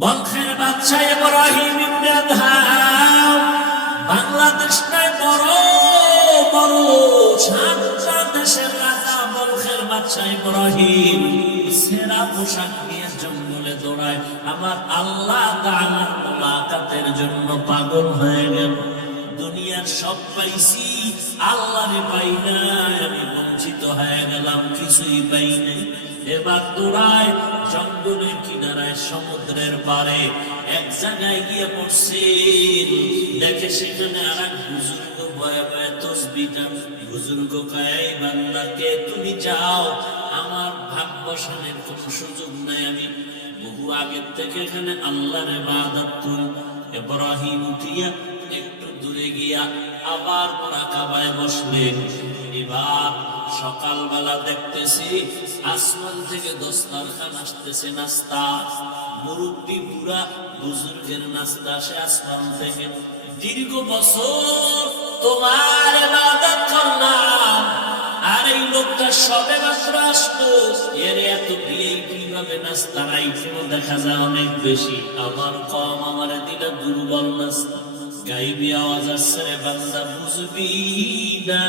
বলখের বাদশাহ ইব্রাহিম ইবনে আদহাম বাংলাদেশ নাই বড় বড় সাতটা দেশের রাজা বলখের বাদশাহ ইব্রাহিম সেরা পোশাক নিয়ে জঙ্গলে দৌড়ায় আমার আল্লাহ তাআলার মুলাকাতের জন্য পাগল হয়ে গেল। দুনিয়ার সব পাইছি, আল্লাহরে পাই নাই, আমি বঞ্চিত হয়ে গেলাম, কিছুই পাই নাই। এবার দৌড়ায় জঙ্গলের কিনারায় সমুদ্রের পারে এক জায়গায় গিয়ে পড়ছে, দেখে সেখানে আর এক বুজুর্গ বয়ে বয়ে তসবিহ টান। বুজুর্গ কয়, বান্দাকে তুমি যাও, আমার ভাগ বসানোর কোনো সুযোগ নাই, আমি বহু আগের থেকে এখানে আল্লাহর ইবাদত করি। ইব্রাহিম উঠিয়া একটু দূরে গিয়া আবার মুরাকাবায় বসলেন। এবার সকালবেলা দেখতেছি আসমান থেকে দস্তরখান আসতেছে, নাস্তা, মুরব্বি বুড়া বুজুর্গের নাস্তা আসে আসমান থেকে। দীর্ঘ বছর তোমার ইবাদত করলাম, আর এই লোকটা সবে মাত্র আসলো, এর এত ভিআইপি ভাবে নাস্তার আইটেম দেখা যায় অনেক বেশি, আমার কম, আমারে দিলে দুর্বল নাস্তা। গাইবি আওয়াজ আসছে, রে বান্দা বুঝবি না,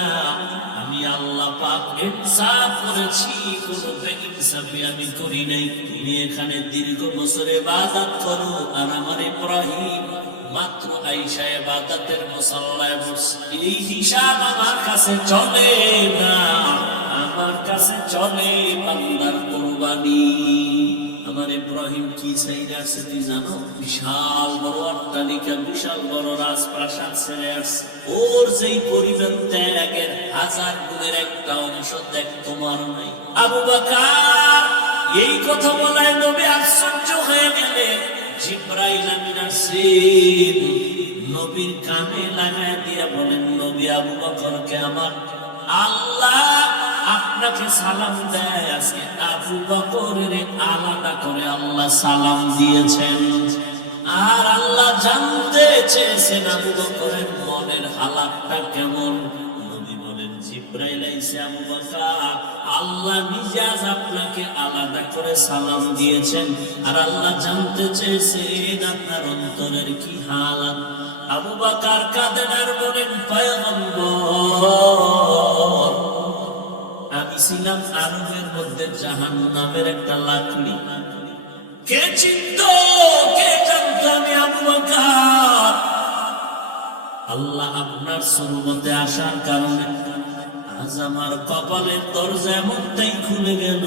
আমি আল্লাহ পাক ইনসাফ করেছি, কোনো বেইনসাফি আমি করি নাই। তুমি এখানে দীর্ঘ বছর ইবাদত করো, আর আমার ইব্রাহিম মাত্র আইসা ইবাদতের মুসাল্লায় বসে। এই হিসাব আমার কাছে চলে না, আমার কাছে চলে বান্দার কুরবানি। আমার ইব্রাহিম কি চাইতে আসছে তুই জানো? বিশাল বড় অট্টালিকা, বিশাল বড় রাজপ্রাসাদ ছেড়ে আসছে। ওর যেই পরিমাণ ত্যাগের 1000 গুণের একটা অংশ দেখ তোমার নাই। আবু বকর এই কথা বলায় নবী আশ্চর্য হয়ে গেলেন। জিবরাইল আমিন আসেন, নবীর কানে লাগায় দিয়ে বলেন, নবী আবু বকরকে আমার আল্লাহ আপনাকে সালাম দেয়। আজকে আবু বকরের আলাদা করে আল্লাহ সালাম দিয়েছেন, আর আল্লাহ জানতে চেয়েছেন আবু বকরের মনের হালাতটা কেমন। নবী বলেন, জিবরাইল আইছে আবু বকর, আল্লাহ নিজে আজ আপনাকে আলাদা করে সালাম দিয়েছেন, আর আল্লাহ জানতে চেয়েছেন আপনার অন্তরের কি হালাত। আবু বকর কাঁদেন আর বলেন, পয়গম্বর, আমি ছিলাম আরবের মধ্যে জাহান্নামের একটা লাকড়ি, কে চিনত, কে জানত আমি আবু বকর? আল্লাহ আপনার সুন্নতে আসার কারণে আজ আমার কপালের দরজা এমনটাই খুলে গেল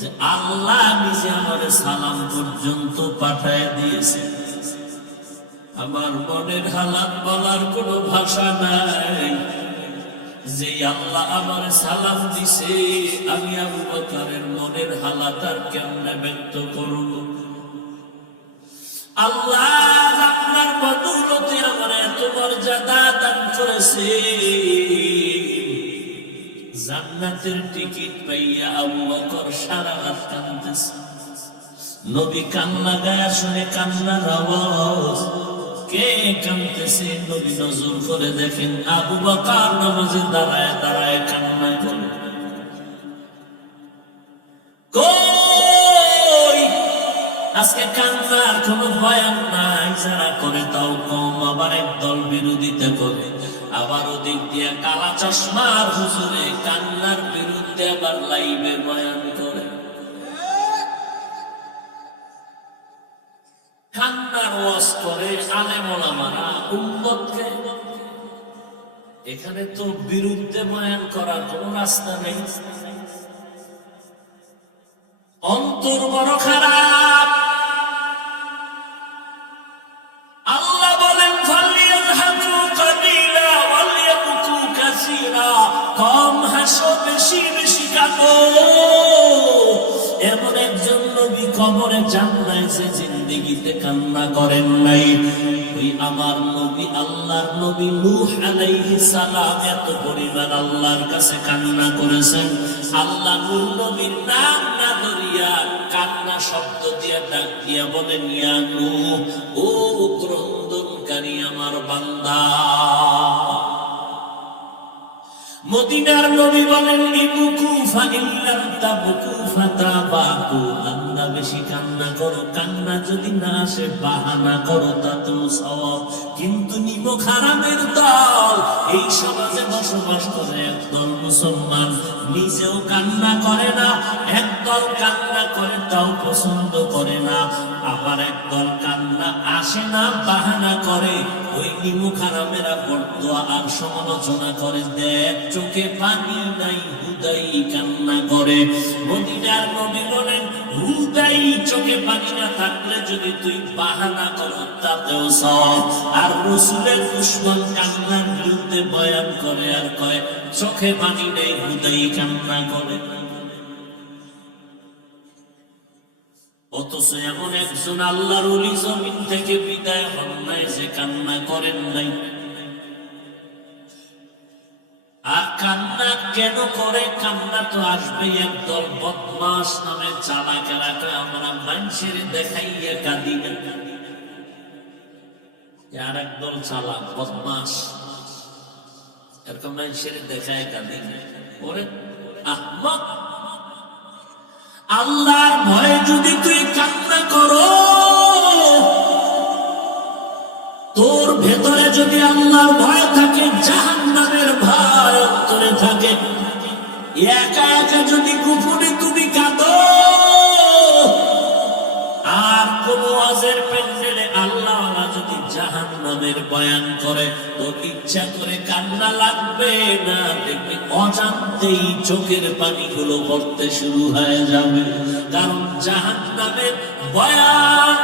যে আল্লাহ নিজে আমার সালাম পর্যন্ত পাঠায় দিয়েছে। আমার মনের হালাত বলার কোনো ভাষা নাই, যে আল্লাহ আমার সালাম দিছে, আমি আবু বকরের মনের হালাত আর কেমনে ব্যক্ত করব? আল্লাহ আপনার বদৌলতে আমার এত মর্যাদা দান করেছে, জান্নাতের টিকিট পাইয়া আবু বকর সারা রাত কাঁদতেছে। নবী কান্না গায়ে শুনে কান্নার আওয়াজ, কে কাঁদতেছে? নবী নজর করে দেখেন আবু বকর নামাজে দাঁড়ায় দাঁড়ায় কান্না করে। কই আজকে কান্নার কোনো বয়ান নাই, যারা করে তাও কম, আবার একদল বিরোধিতা করে, আবার ওদিক দিয়ে কালা চশমার হুজুরে কান্নার বিরুদ্ধে আবার লাইভে বয়ান করে। কান্নার ওয়াজ করে আলেম ওলামারা উম্মতকে, এখানে তো বিরুদ্ধে বয়ান করার কোনো রাস্তা নেই। অন্তর বড় খারাপ। আল্লাহ বলেন, ফালিয়াযহাকু কালিলা ওয়ালিয়াবকু কাসীরা, কম হাসো, বেশি বেশি কাঁদো। এমন একজন নবী কবরে যান নাই যে জিন্দেগিতে কান্না করেন নাই। ওই আমার নবী, আল্লাহর নবী নূহ আলাইহিস সালাম এত পরিমাণ আল্লাহর কাছে কান্না করেছেন। আল্লাহ নূহ নবীর নাম না ধরিয়া কান্না শব্দ দিয়ে ডাক দিয়া বলেন, ইয়া নূহ, ও ক্রন্দনকারী আমার বান্দা। মদিনার নবী বলেন ইবুকু ফাইল্লাম তাবকু ফাতাবাকু, কান্না বেশি কান্না করো, কান্না যদি না আসে বাহানা করো, তাতেও সওয়াব। কিন্তু নিমক হারামের দল এই সমাজে বসবাস করে। একদল মুসলমান নিজেও কান্না করে না, একদল কান্না করে তাও পছন্দ করে না, আবার একদল কান্না আসে না বাহানা করে। ওই নিমক হারামেরা বড়দোয়া আর সমালোচনা করে, দেখ চোখে পানি নাই হুদাই কান্না করে। মদিনার নবী বলেন হুদাই চোখে পানি না থাকলে যদি তুই বাহানা করো তাতেও সওয়াব। আর রাসূলের দুশমন কান্নার বিরুদ্ধে বয়ান করে আর কয় চোখে পানি নেই হুদাই কান্না করে। অথচ এমন একজন আল্লাহর ওলি জমিন থেকে বিদায় হন নাই যে কান্না করেন নাই। আর কান্না কেন করে? কান্না তো আসবে একদল বদমাস নামে চালাকেরা, আমরা মানুষের দেখাইয়া কাঁদি না। আর একদল চালাক বদমাস এরকম মানুষের দেখায় কাঁদি না। ওরে আহমক, আল্লাহর ভয়ে যদি তুই কান্না করো, তোর ভেতরে যদি আল্লাহর ভয় থাকে, জাহান্নামের ভয় অন্তরে থাকে, একা একা যদি গোপনে তুমি কাঁদো, আর কোন ওয়াজের প্যান্ডেলে আল্লাহওয়ালা যদি জাহান্নামের বয়ান করে, তোর ইচ্ছা করে কান্না লাগবে না, দেখবি অজান্তেই চোখের পানিগুলো পড়তে শুরু হয়ে যাবে। কারণ জাহান্নামের বয়ান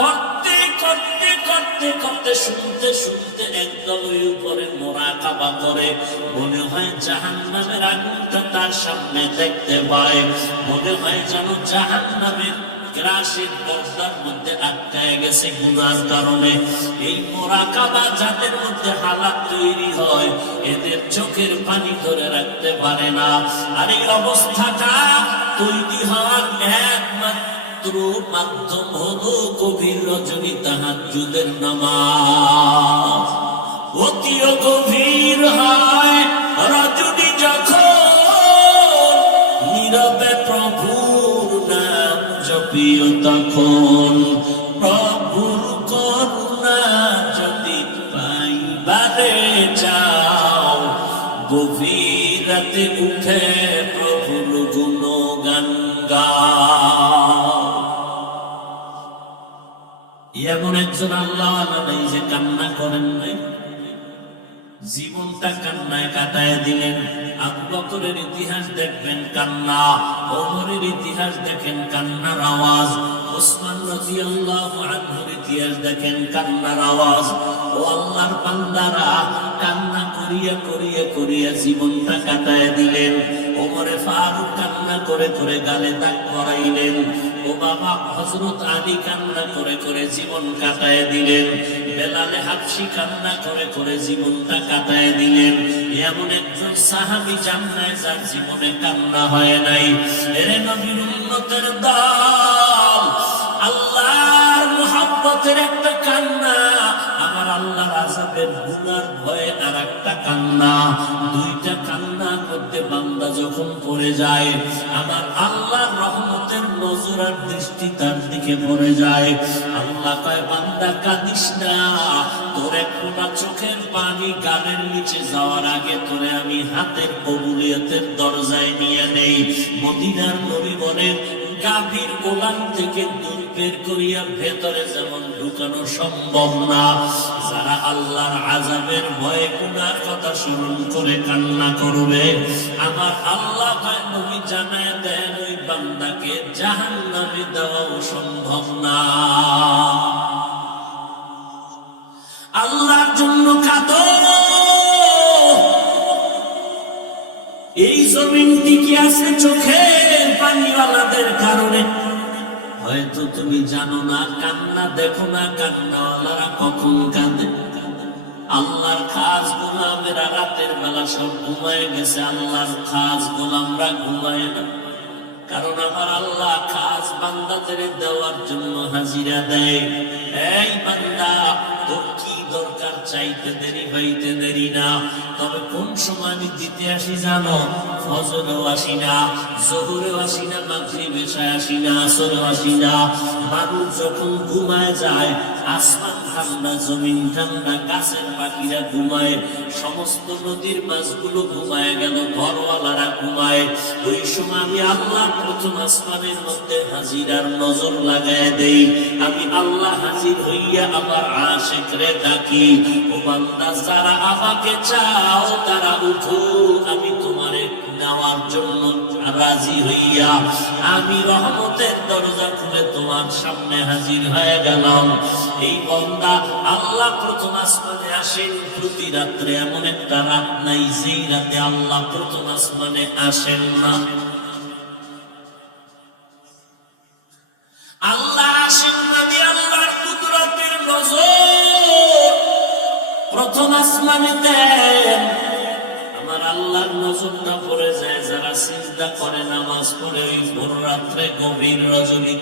করতে করতে করতে করতে শুনতে শুনতে একদম ওই উপরে মুরাকাবা করে, মনে হয় জাহান্নামের আগুনটা তার সামনে দেখতে পায়, মনে হয় যেন জাহান্নামের গ্রাসের পর্দার মধ্যে আটকায় গেছে গুনার কারণে। এই মুরাকাবা যাদের মধ্যে হালাত তৈরি হয়, এদের চোখের পানি ধরে রাখতে পারে না। আর এই অবস্থাটা তৈরি হওয়ার একমাত্র মাধ্যম হলো গভীর রজনী তাহাজ্জুদের নামাজ। অতিও গভীর হয় রজনী যখন, নীরবে প্রভুর নাম জপিও তখন, প্রভুর করুণা যদি পাইবারে যাও, গভীর রাতে উঠে প্রভুর গুণগান গাও। এমন একজন আল্লাহওয়ালা নেই যে কান্না করেন নাই, জীবনটা কান্নায় কাটায় দিলেন। আবু বকরের ইতিহাস দেখবেন কান্না, ওমরের ইতিহাস দেখেন কান্নার আওয়াজ, ওসমান রাদিয়াল্লাহু আনহুর ইতিহাস দেখেন কান্নার আওয়াজ। ও আল্লাহর বান্দারা, কান্না করিয়া করিয়া করিয়া জীবনটা কাটায় দিলেন। ওমরে ফারুক কান্না করে করে গালে দাগ করাইলেন। ও বাবা হযরত আলী কান্না করে করে জীবন কাটায় দিলেন। বেলালে হাবশী কান্না করে করে জীবনটা কাটায় দিলেন। এমন একজন সাহাবী জান্নায় যার জীবনে কান্না হয় নাই। এরে নবীর উম্মতের দল, আল্লাহর মুহাব্বতের একটা কান্না, আমার আল্লাহর আযাবের গুনার ভয়ে আর একটা কান্না। দুইটা কান্নার মধ্যে বান্দা যখন পড়ে যায়, আমার আল্লাহর রহমতের নজর আর দৃষ্টি তার দিকে পড়ে যায়। আল্লাহ কয় বান্দা কাঁদিস না, তোর একটা চোখের পানি গালের নিচে যাওয়ার আগে তোরে আমি হাতের কবুলিয়তের দরজায় নিয়ে নেই। মদিনার নবী বলেন গাভীর গোলাম থেকে দুধ বের করিয়া ভেতরে যেমন ঢুকানো সম্ভব না, যারা আল্লাহর আযাবের ভয়ে গুনার কথা স্মরণ করে কান্না করবে, আমার আল্লাহ নবী জানায় দেন ওই বান্দাকে জাহান্নামে দেওয়াও সম্ভব না। আল্লাহর জন্য কাঁদো। এই জমিন টিকে আছে চোখের পানিওয়ালাদের কারণে। হয়তো তুমি জানো না, কান্না দেখো না, কান্নাওয়ালারা কখন কাঁদে। আল্লাহর খাস গোলামেরা রাতের বেলা সব ঘুমায় গেছে, আল্লাহর খাস গোলামরা ঘুমায় না। কারণ আমার আল্লাহ খাস বান্দাদের দেওয়ার জন্য হাজিরা দেয়। এই বান্দা তোর কি দরকার চাইতে দেরি হইতে দেরি না, তবে কোন সময় আমি দিতে আসি জানো? ফজরেও আসি না, জোহরেও আসি না, মাগরিবে আসি না, আসরেও আসি না। মানুষ যখন ঘুমায় যায়, আসমান ঠান্ডা, জমিন ঠান্ডা, গাছের পাখিরা ঘুমায়, সমস্ত নদীর মাছগুলো ঘুমায় গেল, ঘরওয়ালারা ঘুমায়। ওই সময় আমি আল্লাহ প্রথম আসমানের মধ্যে হাজিরার নজর লাগায় দেই। আমি আল্লাহ হাজির হইয়া আমার আশিকরে ডাকি, ও বান্দা যারা আমাকে চাও তারা উঠো, আমি তোমারে নেওয়ার জন্য রাজি হইয়া আমি রহমতের দরজা খুলে তোমার সামনে হাজির হয়ে গেলাম। এই বান্দা আল্লাহ প্রথম আসমানে আসেন প্রতি রাত্রে। এমন একটা রাত নাই যেই রাতে আল্লাহ প্রথম আসমানে আসেন না। আল্লাহ আসেন মানে আল্লাহর কুদরতের নজর প্রথম আসমানে দেন। আমার আল্লাহর নজরটা পড়ে যায় যারা সিজদা করে, নামাজ পড়ে ওই ভোর রাত্রে, গভীর রজনী।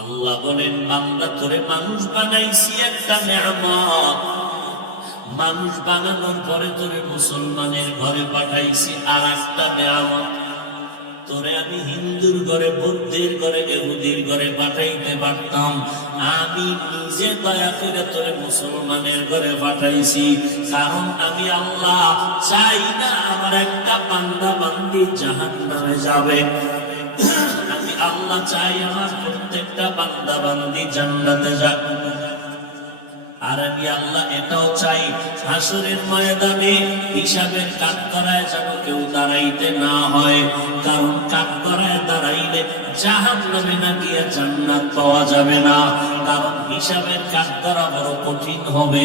আল্লাহ বলেন, বান্দা তোরে মানুষ বানাইছি একটা নেয়ামত, মানুষ বানানোর পরে তোরে মুসলমানের ঘরে পাঠাইছি আর একটা নেয়ামত। তোরে আমি হিন্দুর ঘরে, বৌদ্ধের ঘরে, ইহুদির ঘরে পাঠাইতে পারতাম, আমি নিজে দয়া করে তোরে মুসলমানের ঘরে পাঠাইছি। কারণ আমি আল্লাহ চাই না আমার একটা বান্দা বান্দি জাহান্নামে যাবে। আমি আল্লাহ চাই আমার প্রত্যেকটা বান্দা বান্দি জান্নাতে যাক। আর আমি আল্লাহ এটাও চাই হাসরের ময়দানে হিসাবের কাঠগড়ায় যেন কেউ দাঁড়াইতে না হয়। কারণ কাঠগড়ায় দাঁড়াইলে জাহান্নামে না গিয়ে জান্নাত পাওয়া যাবে না। কারণ হিসাবের কাঠগড়া বড় কঠিন হবে।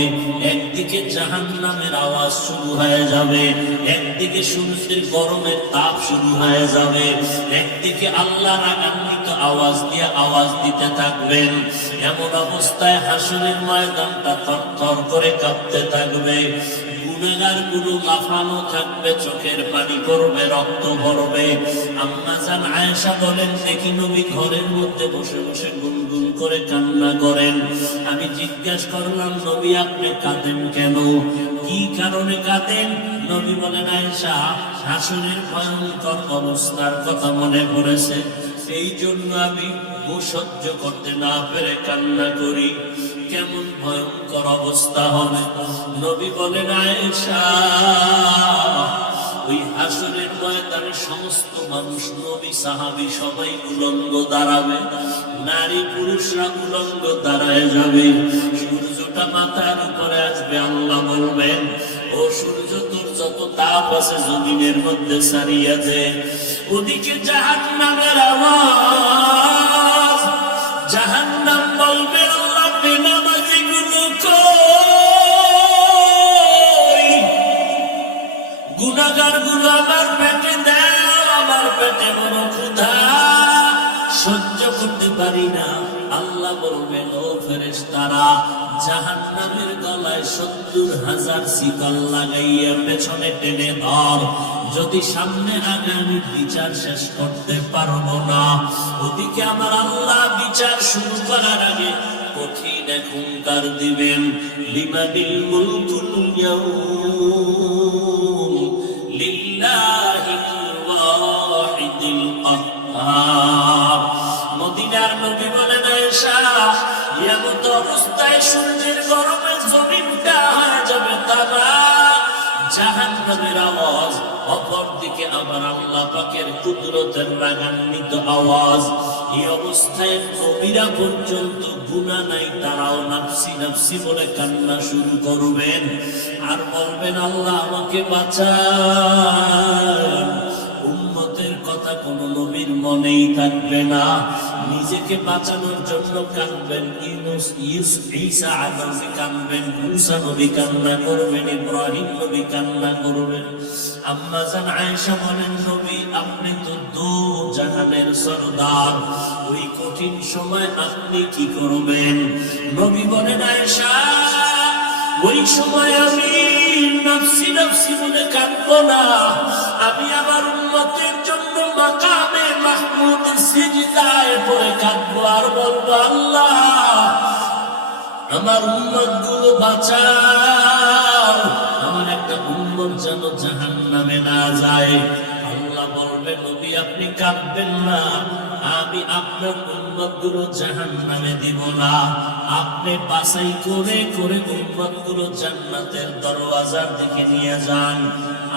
একদিকে জাহান্নামের আওয়াজ শুরু হয়ে যাবে, একদিকে সূর্যের গরমের তাপ শুরু হয়ে যাবে, একদিকে আল্লাহ রাগান্বিত আওয়াজ দিতে থাকবেন। এমন অবস্থায় হাসরের ময়দানটা থরথর করে কাঁপতে থাকবে। গুনাহগার গুলো লাফানো থাকবে, চোখের পানি পড়বে, রক্ত পড়বে। আম্মা জান আয়েশা বলেন, দেখি নবী ঘরের মধ্যে বসে বসে গুনগুন করে কান্না করেন। আমি জিজ্ঞাসা করলাম, নবী আপনি কাঁদেন কেন? কি কারণে কাঁদেন? নবী বলেন, আয়েশা হাসরের ভয়ঙ্কর অবস্থার কথা মনে পড়েছে, এই জন্য আমি সহ্য করতে না পেরে কান্না করি। কেমন ভয়ঙ্কর অবস্থা হবে? নবী বলেন, আয়েশা ওই হাসরের ময়দানে সমস্ত মানুষ, নবী সাহাবী সবাই উলঙ্গ দাঁড়াবে, নারী পুরুষরা উলঙ্গ দাঁড়ায় যাবে। সূর্যটা মাথার উপরে আসবে, আল্লাহ বলবেন, ও সূর্য তোর যত তাপ আছে জমিনের মধ্যে ছাড়িয়ে দে। ওদিকে জাহান্নামের আওয়াজ, জাহান্নাম বলবে, আল্লাহ বেনামাজি গুলো কই? গুনাহগার গুলো আমার পেটে দাও, আমার পেটে বড় ক্ষুধা, সহ্য করতে পারি না। আল্লাহ বলবেন, ও ফেরেশতারা জাহান্নামের গলায় ৭০,০০০ শিকল লাগাইয়া পেছনে টেনে ধর, যদি সামনে আগে আমি বিচার শেষ করতে পারবো না। ওদিকে আমার আল্লাহ বিচার শুরু করার আগে কঠিন এক হুঙ্কার দিবেন, লিমানিল মুলকুল ইয়াউম লিল্লাহিল ওয়াহিদিল কাহ্হার। মদিনার নবী বলেন, আয়েশা এমন অবস্থায় সূর্যের গরমে জমিনটা হয়ে যাবে তামা, জাহান্নামের আওয়াজ, অপরদিকে আবার আল্লাহ পাকের কুদরতের রাগান্বিত আওয়াজ। এই অবস্থায় নবীরা পর্যন্ত গুনাহ নাই, তারাও নাফসি নাফসি বলে কান্না শুরু করবেন আর বলবেন, আল্লাহ আমাকে বাঁচান। উম্মতের কথা কোন নবীর মনেই থাকবে না, নিজেকে বাঁচানোর জন্য কাঁদবেন। ঈসা নবী কাঁদবেন, মুসা নবী কান্না করবেন, ইব্রাহিম নবী কান্না করবেন। আম্মা জান আয়েশা বলেন, নবী আপনি তো দো জাহানের সরদার, ওই কঠিন সময় আপনি কি করবেন? নবী বলেন, আয়েশা ওই সময় আমি নাফসি নাফসি বলে কাঁদবো না, আমি আমার উম্মতের জন্য মাকামে মাহমুদ সিজদায় পড়ে কাঁদবো আর বলবো, আল্লাহ আমার উম্মত গুলো বাঁচাও, আমার একটা উম্মত যেন জাহান্নামে না যায়। আল্লাহ বলবে নবী আপনি কাঁদবেন না, আমি আপনার উম্মত গুলো জাহান্নামে দিব না। আপনি বাছাই করে করে উম্মত গুলো জান্নাতের দরওয়াজার দিকে নিয়ে যান।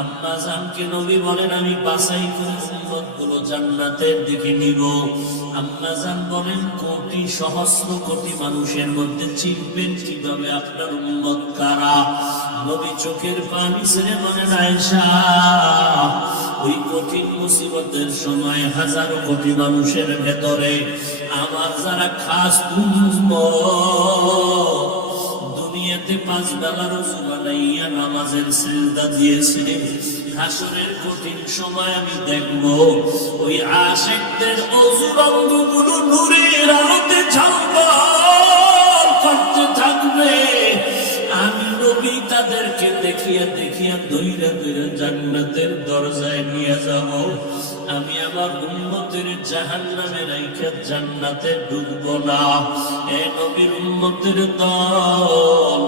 আম্মা জানকে নবী বলেন আমি বাছাই করে উম্মত গুলো জান্নাতের দিকে নিব। আম্মা জান বলেন কোটি সহস্র কোটি মানুষের মধ্যে চিনবেন কিভাবে আপনার উম্মত কারা? নবী চোখের পানি ছেড়ে বলেন আয়েশা, ওই কঠিন মুসিবতের সময় হাজারো কোটি মানুষের ভেতরে আমার যারা খাস উম্মত, দুনিয়াতে 5 বেলা রোজা বানাইয়া নামাজের সিজদা দিয়েছে, হাসরের কঠিন সময় আমি দেখব ওই আশিকদের অজুর অঙ্গগুলো নূরের আলোতে ঝলমল করতে থাকবে। আমি নবী তাদেরকে দেখিয়া দেখিয়া দইরা দইরা জান্নাতের দরজায় নিয়ে যাব। আমি আমার উম্মতের জাহান্নামে রাইখা জান্নাতে ঢুকবো না। এ নবীর উম্মতের দল,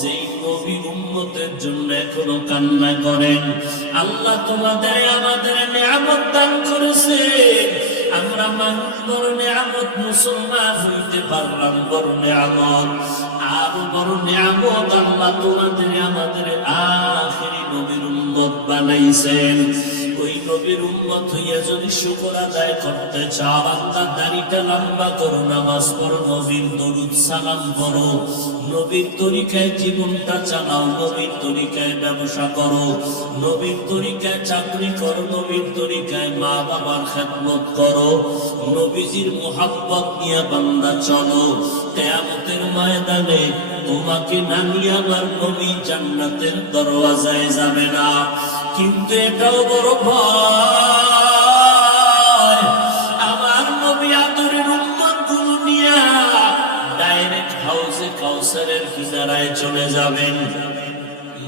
যেই নবীর উম্মতের জন্য এখনো কান্না করেন, আল্লাহ তোমাদের আমাদের নিয়ামত দান করেছে। আমরা মানুষ বড় নিয়ামত, মুসলমান হইতে পারলাম বড় নিয়ামত। আরো বড় নিয়ামত আল্লাহ তোমাদের আমাদের আখেরি নবীর উম্মত বানাইছেন। ওই নবীর উম্মত হইয়া যদি শুকর আদায় করতে চাও, আল্লাহ দাড়িটা লম্বা করো, নামাজ পড়ো, নবীর দরুদ সালাম করো, নবীর তরিকায় জীবনটা চালাও, নবীর তরিকায় ব্যবসা করো, নবীর তরিকায় চাকরি করো, নবীর তরিকায় মা বাবার খেদমত করো, নবীজির মুহাব্বত নিয়ে বান্দা চলো। কিয়ামতের ময়দানে তোমাকে না নিয়ে আমার নবী জান্নাতের দরওয়াজায় যাবে না। কিন্তু এটাও বড় ভয়, আমার নবী আদরের উম্মত গুলো নিয়ে ডাইরেক্ট হাউজে কাউসারের কিনারায় চলে যাবেন।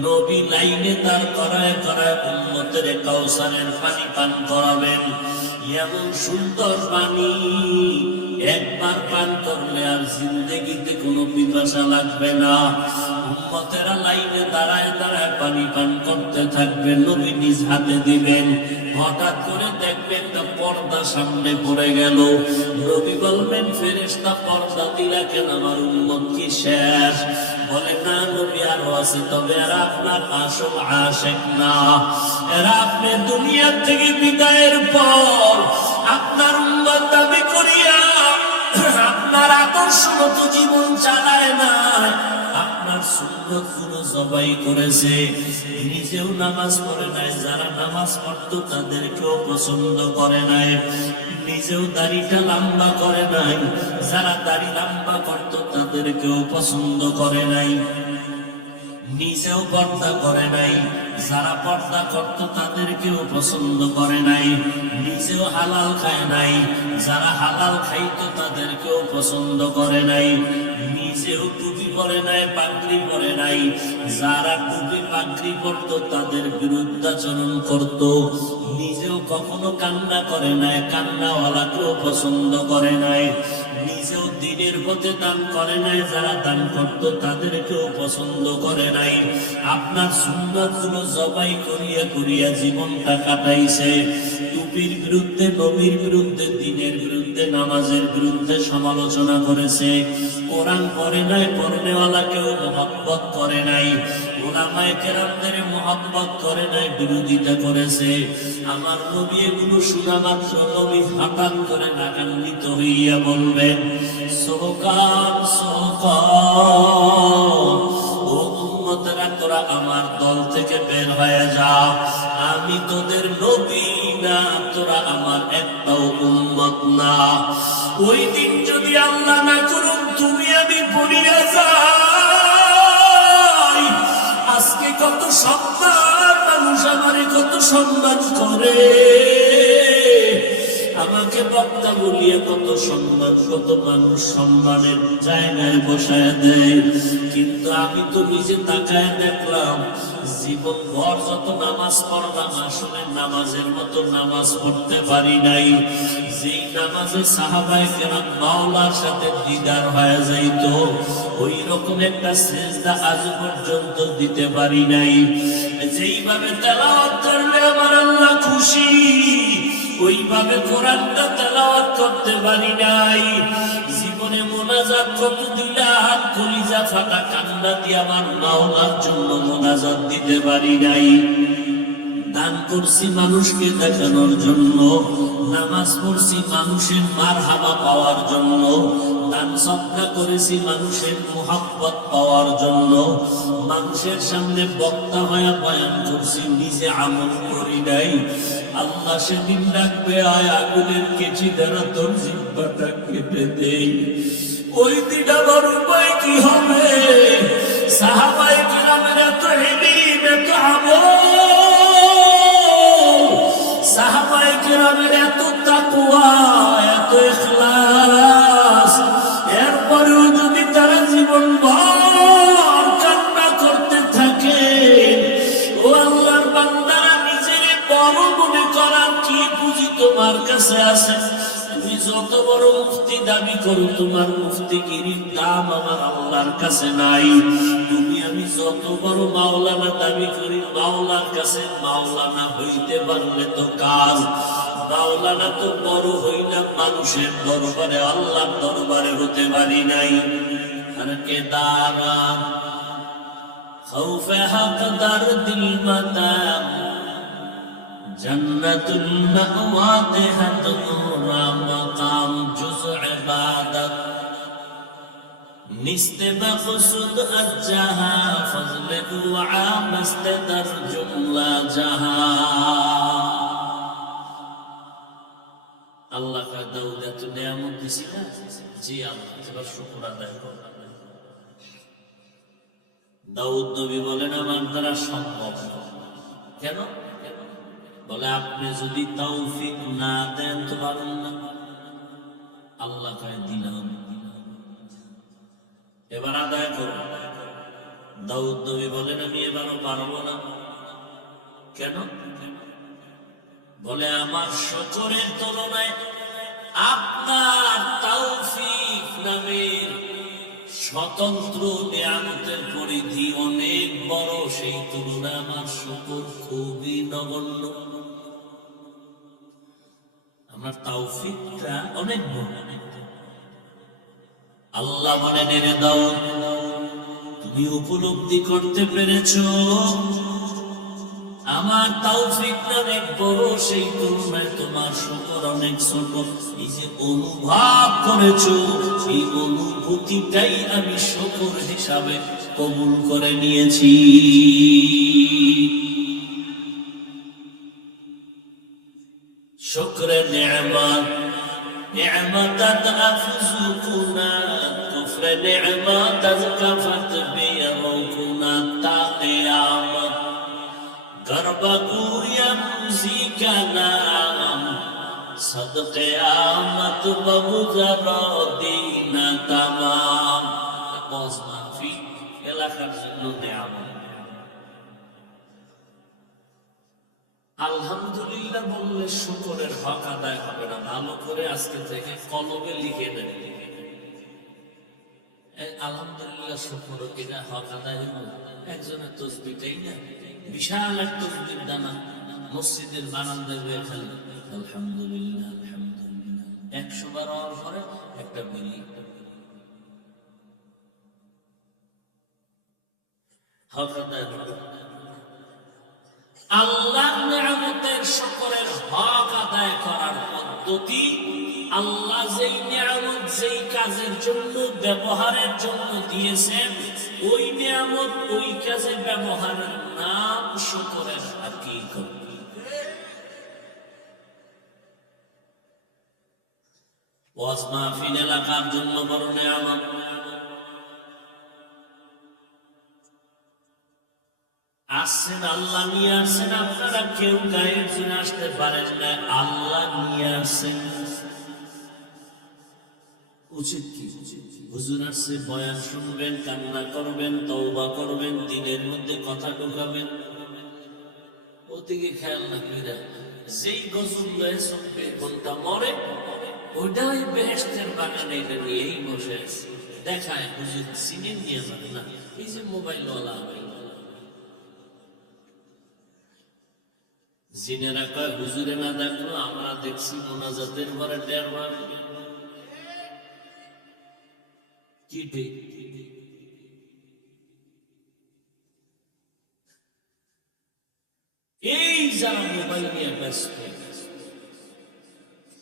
নবী লাইনে তার করায় করায় উম্মতের কাউসারের পানি পান করাবেন। এমন সুন্দর পানি একবার পান করলে আর জিন্দেগিতে কোনো পিপাসা লাগবে না। উম্মতেরা লাইনে দাঁড়ায় দাঁড়ায় পানি পান করতে থাকবে, নবী নিজ হাতে দিবেন। হঠাৎ করে দেখবেন একটা পর্দা সামনে পড়ে গেল। নবী বলবেন ফেরেশতা পর্দা দিলা কেন, আমার উম্মত কি শেষ? বলে না নবী আরো আছে, তবে এরা আপনার আসল আশিক না। এরা আপনি দুনিয়া থেকে বিদায়ের পর আপনার উম্মত দাবি করিয়া আপনার আদর্শ মতো জীবন চালায় না, আপনার সুন্নত গুলো জবাই করেছে, নিজেও নামাজ পড়ে নাই, যারা নামাজ পড়তো তাদেরকেও পছন্দ করে নাই, নিজেও দাড়িটা লম্বা করে নাই, যারা দাড়ি লম্বা করতো তাদেরকেও পছন্দ করে নাই, নিজেও পর্দা করে নাই, যারা পর্দা করতো তাদেরকেও পছন্দ করে নাই, নিজেও হালাল খায় নাই, যারা হালাল খাইতো তাদেরকেও পছন্দ করে নাই, নিজেও টুপি পরে নাই, পাগড়ি পরে নাই, যারা টুপি পাগড়ি পরতো তাদের বিরুদ্ধাচরণ করতো, নিজেও কখনো কান্না করে নাই, কান্নাওয়ালাকেও পছন্দ করে নাই, নিজেও দিনের পথে দান করে নাই, যারা দান করতো তাদেরকেও পছন্দ করে নাই। আপনার সুন্নাত গুলো জবাই করিয়া করিয়া জীবনটা কাটাইছে। টুপির বিরুদ্ধে, নবীর বিরুদ্ধে, দিনের বিরুদ্ধে, নামাজের বিরুদ্ধে সমালোচনা করেছে। কোরআন পড়ে নাই, পড়নেওয়ালাকেও মহব্বত করে নাই, উলামায়ে কেরামদের মহব্বত করে নাই, বিরোধিতা করেছে। আমার নবী এগুলো শোনা মাত্র নবী হঠাৎ করে রাগান্বিত হইয়া বলবেন সোহকান সোহকান, ও উম্মতেরা তোরা আমার দল থেকে বের হয়ে যা, আমি তোদের নবী না, তোরা আমার একটাও উম্মত না। ওই দিন যদি আল্লাহ না করুন তুমি আমি পড়িয়া যাই, আজকে কত সম্মান মানুষ আমারে কত সম্মান করে, আমাকে বক্তা বলিয়া কত সম্মান, কত মানুষ সম্মানের জায়গায় বসায় দেয়। কিন্তু আমি তো নিজে তাকায় দেখলাম জীবন ভর যত নামাজ পড়লাম আসলে নামাজের মতো নামাজ পড়তে পারি নাই। যেই নামাজে সাহাবায়ে কেরাম মাওলার সাথে দিদার হয়ে যাইত, ওই রকম একটা সিজদা আজ পর্যন্ত দিতে পারি নাই। যেইভাবে তেলাওয়াত করলে আমার আল্লাহ খুশি, ওইভাবে কোরআনটা তেলাওয়াত করতে পারি নাই। জীবনে মোনাজাত কত দিলাম, কলিজা ফাটা কান্না দিয়ে আমার মাওলার জন্য মোনাজাত দিতে পারি নাই। দান করছি মানুষকে দেখানোর জন্য, নামাজ পড়ছি মানুষের মারহাবা পাওয়ার জন্য, দান সদকা করেছি মানুষের মুহাব্বত পাওয়ার জন্য, মানুষের সামনে বক্তা হয়ে বয়ান করছি, নিজে আমল করি নাই। আল্লাহ সেদিন ডাকবে, আয় আগুনের কেচি দ্বারা তোর জিহ্বাটা কেটে দেই। ওই দিন আমার উপায় কি হবে? সাহাবায়ে কিরামের এত ইলম, এত আমল, সাহাবায়ে কেরামের এত তাকওয়া, এত ইখলাস, এরপরেও যদি তারা জীবনভর কান্না করতে থাকে, ও আল্লাহর বান্দারা, নিজের বড় মনে করার কি পুঁজি তোমার কাছে আছে? তুমি যত বড় মুফতি দাবি করো, তোমার মুফতিগিরির দাম আমার আল্লাহর কাছে নাই। তুমি আমি যত বড় মাওলানা দাবি করি, মাওলার কাছে মাওলানা হইতে পারলে তো কাজ। মাওলানা তো বড় হইলাম মানুষের দরবারে, আল্লাহর দরবারে হতে পারি নাই। আর কে দারা খৌফে হক দার দিল মাতাম, জন্নতুল মাওয়া দেহত নূরা মাকাম জুজ ইবাদত, নিস্তে মকসুদ আজ্জাহা ফজলে দুআ মস্তে দর জুমলা জাহা। আল্লাহ কা দাউদ এত নিয়ামত দিছি না? জি আল্লাহ, এবার শুকর আদায় করো। দাউদ নবী বলেন, আমার দ্বারা সম্ভব না। কেন? বলে, আপনি যদি তৌফিক না দেন তো পারুন না। আল্লাহ কয় দিলাম, এবার আদায় করো। দাউদ নবী বলেন, আমি এবারও পারবো না। কেন? বলে, আমার শুকরের তুলনায় আপনার তৌফিক নামের স্বতন্ত্র নিয়ামতের পরিধি অনেক বড়, সেই তুলনায় আমার শুকর খুবই নগণ্য। আমার তৌফিকটা অনেক বড়। আল্লাহ বলেন, রে দাউদ, তুমি উপলব্ধি করতে পেরেছো আমার তৌফিক অনেক বড়, সেই তুলনায় তোমার শুকর অনেক ছোট। এই যে অনুভব করেছো, এই অনুভূতিটাই আমি শুকর হিসাবে কবুল করে নিয়েছি। শুকরে নিয়ামত, নিয়ামতাত আফযুকুনা, কুফরে নিয়ামত আযকাফাত বিয়ারকুনা, তা কিয়ামত গরবাকুরিয়াম জিকানাম, সদকে আমত বগুজারদিনা তামাম। কজ মাফি এলাকার জন্য নিয়ামত। আলহামদুলিল্লাহ বললে শুকরের হক আদায় হবে না। ভালো করে আজকে থেকে কলমে লিখে নেন, আলহামদুলিল্লাহ শুকর কিনা হক আদায় হল। একজনের তসবিটাই না, বিশাল এক তসবির দানা মসজিদের বারান্দায় হয়ে খালি আলহামদুলিল্লাহ আলহামদুলিল্লাহ 100 বার হওয়ার পরে একটা বিলি। হক আদায় হবে। আল্লাহর নিয়ামতের শুকরের হক আদায় করার পদ্ধতি, আল্লাহ যেই নিয়ামত যেই কাজের জন্য ব্যবহারের জন্য দিয়েছেন, ওই নিয়ামত ওই কাজে ব্যবহারের নাম শুকরের হাকিকত। ওয়াজ মাহফিল এলাকার জন্য বড় নিয়ামত। আসছেন, আল্লাহ নিয়ে আসছেন, আপনারা কেউ গায়ের জন্য আসতে পারেন না, আল্লাহ নিয়ে আসছেন। উচিত কি? হুজুর আসছে, বয়ান শুনবেন, কান্না করবেন, তওবা করবেন, দিনের মধ্যে কথা ঢোকাবেন, ওদিকে খেয়াল না কইরা যেই গজল লয়ে চলবে কোনটা মরে ওইটাই বেহেশতের বাগানে এটা নিয়েই বসে আছে। দেখায় হুজুর চিনে নিয়ে যাবে না, এই যে মোবাইলওয়ালা জিনেরা কয় হুজুরে না দেখলো, আমরা দেখছি মোনাজাতের পরে 1.5 বার কি ঠিক। এই যারা মোবাইল নিয়ে ব্যস্ত,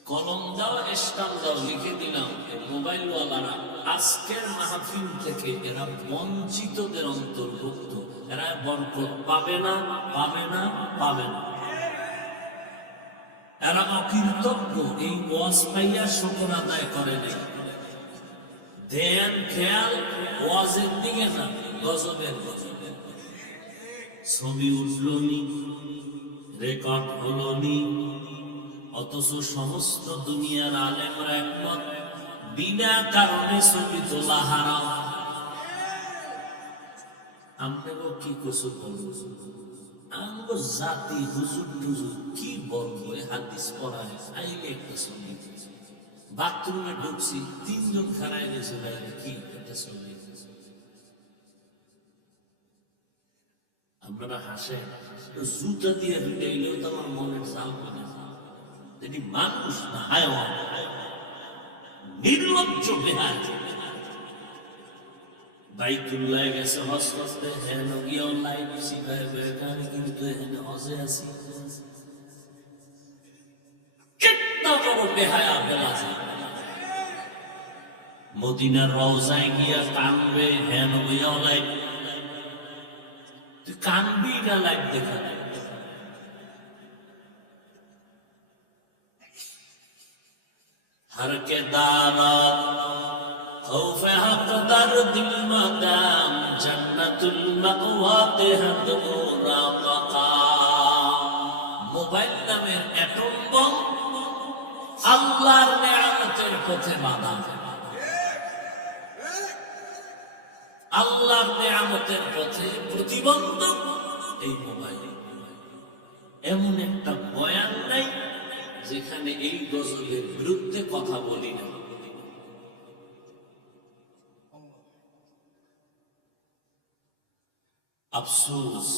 কলম দাও স্টাম্প দাও লিখে দিলাম, মোবাইলওয়ালারা আজকের মাহফিল থেকে এরা বঞ্চিতদের অন্তর্ভুক্ত, এরা বরকত পাবে না, পাবে না, পাবে না। এরা অকৃতজ্ঞ, এই ওয়াজ পাইয়া শুকর আদায় করে নেই। ধ্যান খেয়াল ওয়াজের দিকে না, গজবের গজবে। ছবি উঠলনি, রেকর্ড হলনি, অথচ সমস্ত দুনিয়ার আলেমরা একমত বিনা কারণে ছবি তোলা হারাম। আমরাও কি কসুর বলবো? আমগো জাতি হুজুর টুজুর কি বলবো? হাদিস পড়ায় আইলে একটা ছবি, বাথরুমে ঢুকছি 3 জন খাড়ায় গেছে, বাইরে কি একটা ছবি। আপনারা হাসে, জুতা দিয়ে ঢুকাইলেও তো আমার মনের জাল মনে হয় এটি মানুষ না, হায়ওয়ান, নির্লজ্জ বেহায়। বাইতুল্লাহ গেছে হজ করতে, হেন গিয়েও লাইভ শিখায় বেকার, কিন্তু এখানে হজে আছি। কেটনা বড় বেহায়া বেলা যায়। মদিনার রওজায় গিয়া কানবে, হেন গিয়েও লাইভ। তুই কানবি না লাইভ দেখা? हर के दारात खौफ हक दर्दिल मदाम जन्नतुल मअवा ते हद मुराफका। মোবাইল নামের অ্যাটম বম আল্লাহর নিয়ামতের পথে বাধা, আল্লাহর নিয়ামতের পথে প্রতিবন্ধক এই মোবাইল। এমন একটা বয়ান নাই যেখানে এই গজলের বিরুদ্ধে কথা বলি না। আফসোস,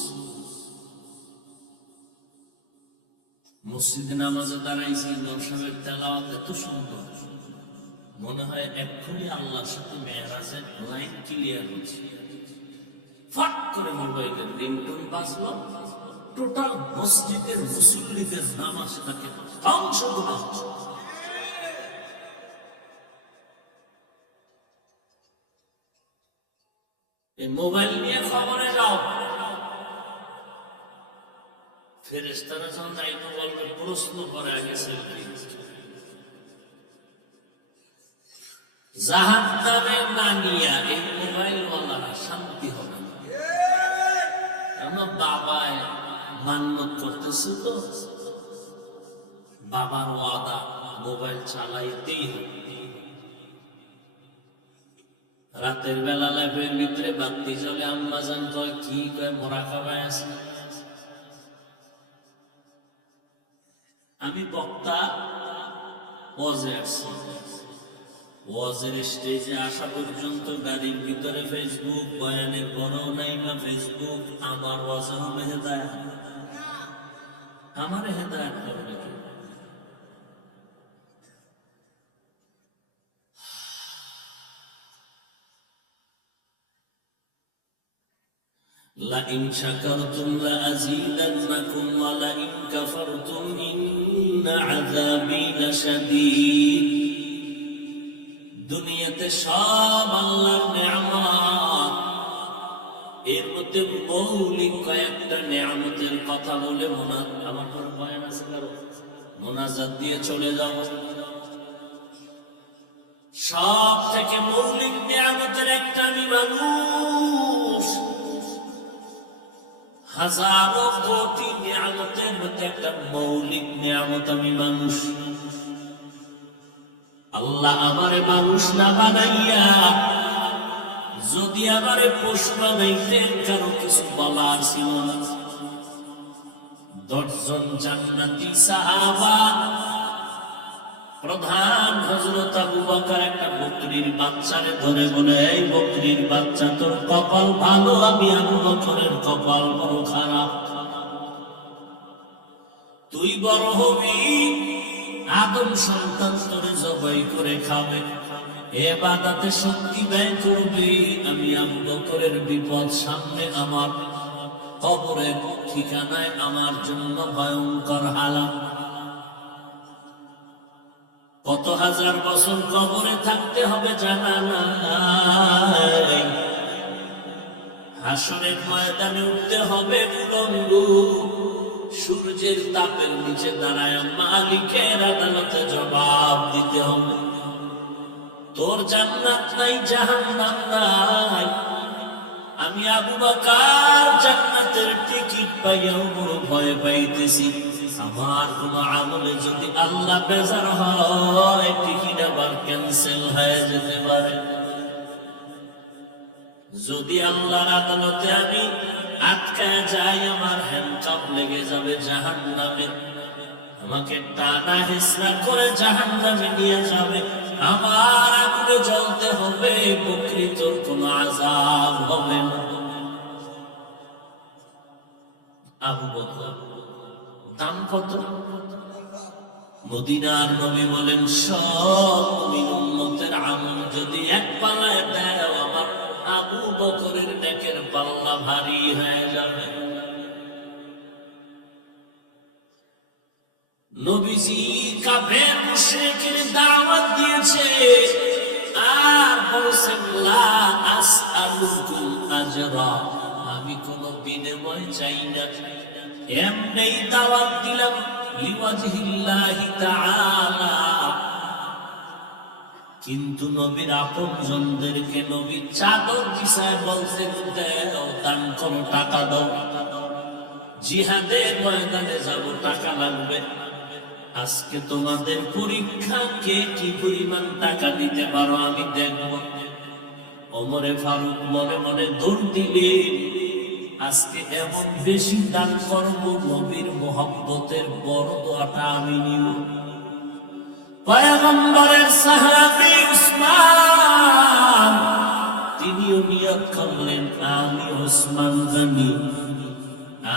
মসজিদে নামাজে দাঁড়াইছি, ইমাম সাহেবের তেলাওয়াত এত সুন্দর, মনে হয় এক্ষুনি আল্লাহর সাথে মেরাজের লাইন ক্লিয়ার হচ্ছে। ফাট করে মোবাইলের রিংটোন বাজলো, টোটাল মসজিদের মুসল্লিদের নামাজ তাকে ধ্বংস করে। এই মোবাইল নিয়ে খবরে যাও, ফেরেশতারা যখন দায়িত্ব বলবে প্রশ্ন করে আগে সেলফি। জাহান্নামে না নিয়া এই মোবাইলওয়ালারা শান্তি হবে না। আমার বাবায় মান্যত করতেছে তো, বাবার ওয়াদা মোবাইল চালাইতেই হবে। রাতের বেলা লাইফের ভিতরে বাতি জ্বলে, আম্মা জান কয় কি কয় মোরাকাবায় আছে। আমি বক্তা ওয়াজে আসছি, ওয়াজের স্টেজে আসা পর্যন্ত গাড়ির ভিতরে ফেসবুক, বয়ানের বড় নাই বা ফেসবুক। আমার ওয়াজে হবে হেদায়েত, আমার হেদায়েত করবে কি? لئن شكرتم لأزيدنكم ولئن كفرتم إن عذابي لشديد। দুনিয়াতে সব আল্লাহর নিয়ামত, এর মধ্যে মৌলিক কয়েকটা নিয়ামতের কথা বলে আমার পর বয়ান আছে কারো, মোনাজাত দিয়ে চলে যাব। সব থেকে মৌলিক নিয়ামতের একটা আমি মানুষ। হাজারো কোটি নিয়ামতের মধ্যে একটা মৌলিক নিয়ামত আমি মানুষ। আল্লাহ আমারে মানুষ না বানাইয়া যদি আমারে পশু বানাইতেন, কারো কিছু বলার ছিল না। 10 জন জান্নাতি সাহাবা, প্রধান হযরত আবু বকর একটা বকরির বাচ্চারে ধরে বলে, এই বকরির বাচ্চা, তোর কপাল ভালো, আমি আবু বকরের কপাল বড় খারাপ। তুই বড় হবি, আদম সন্তান তোরে জবাই করে খাবে, ইবাদতে শক্তি ব্যয় করবি, আমি আবু বকরের বিপদ সামনে, আমার কবরের ঠিকানায় আমার জন্য ভয়ঙ্কর হালাত। কত হাজার বছর কবরে থাকতে হবে জানা নাই। হাসরের ময়দানে উঠতে হবে উলঙ্গ, সূর্যের তাপের নিচে দাঁড়ায় মালিকের আদালতে জবাব দিতে হবে। তোর জান্নাত নাই, জাহান্নাম নাই। আমি আবু বকর জান্নাতের টিকিট পাইয়াও বড় ভয় পাইতেছি, আমার কোন আমলে যদি আল্লাহ বেজার হয়, টিকিট আবার ক্যান্সেল হয়ে যেতে পারে। যদি আল্লাহর আদালতে আমি আটকায় যাই, আমার হ্যান্ডকাপ লেগে যাবে জাহান্নামে, আমাকে টানা হেসরা করে জাহান্নামে নিয়ে যাবে, আমার আগুনে জ্বলতে হবে, প্রকৃতর কোন আযাব হবে না। আবু বকর দাম কত? মদিনার নবী বলেন, সব মুমিন উম্মতের আমল যদি এক পাল্লায় দাও, আমার আবু বকরের নেকের পাল্লা ভারী হয়ে যাবে। নবীজি কাফের মুশরিকের দাওয়াত দিয়েছে, আর বলেছেন, লা আসআলুকুম আজরা, আমি কোন বিনিময় চাই না, এমনি দাওয়াত দিলাম লিওয়াজহিল্লাহি তাআলা। কিন্তু নবীর আপনজনদেরকে নবী চাদর বিছায় বলছেন, দাও, দান করো, টাকা দাও, জিহাদের ময়দানে যাব, টাকা লাগবে। আজকে তোমাদের পরীক্ষা, কে কি পরিমাণ টাকা দিতে পারো আমি দেখব। ওমরে ফারুক মনে মনে দৌড় দিলেন, আজকে এমন বেশি দান করব, নবীর মোহাব্বতের বড় দোয়াটা আমি নিব। পয়গম্বরের সাহাবী উসমান, তিনিও নিয়ত করলেন, আমি উসমান গনি,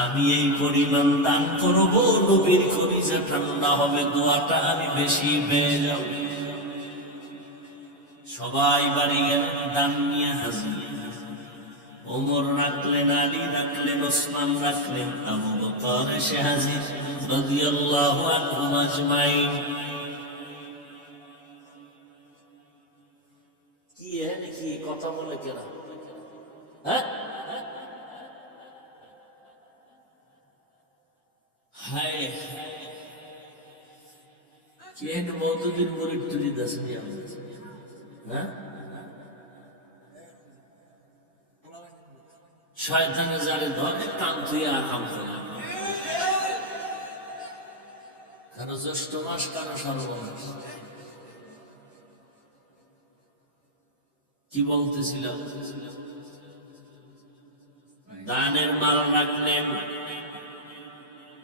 আমি এই পরিমাণ দান করব, নবীর কলিজা ঠান্ডা হবে, দোয়াটা আমি বেশি পেয়ে যাব। সবাই বাড়ি গেলেন, দান নিয়ে হাজির। ওমর রাখলেন, আলী রাখলেন, ওসমান রাখলেন, আবু বকর এসে হাজির রাদিয়াল্লাহু আনহুম আজমাইন। কি নাকি কথা বলে কেনা? হ্যাঁ, হায় কেন বহুদিন পরে তুলি দাসনি আমরা, হ্যাঁ, শয়তানে যারে ধরে কাম তুই আর কাম করে, কারো জ্যৈষ্ঠ মাস, কারো সর্বনাশ। কি বলতেছিলাম? দানের মাল রাখলেন,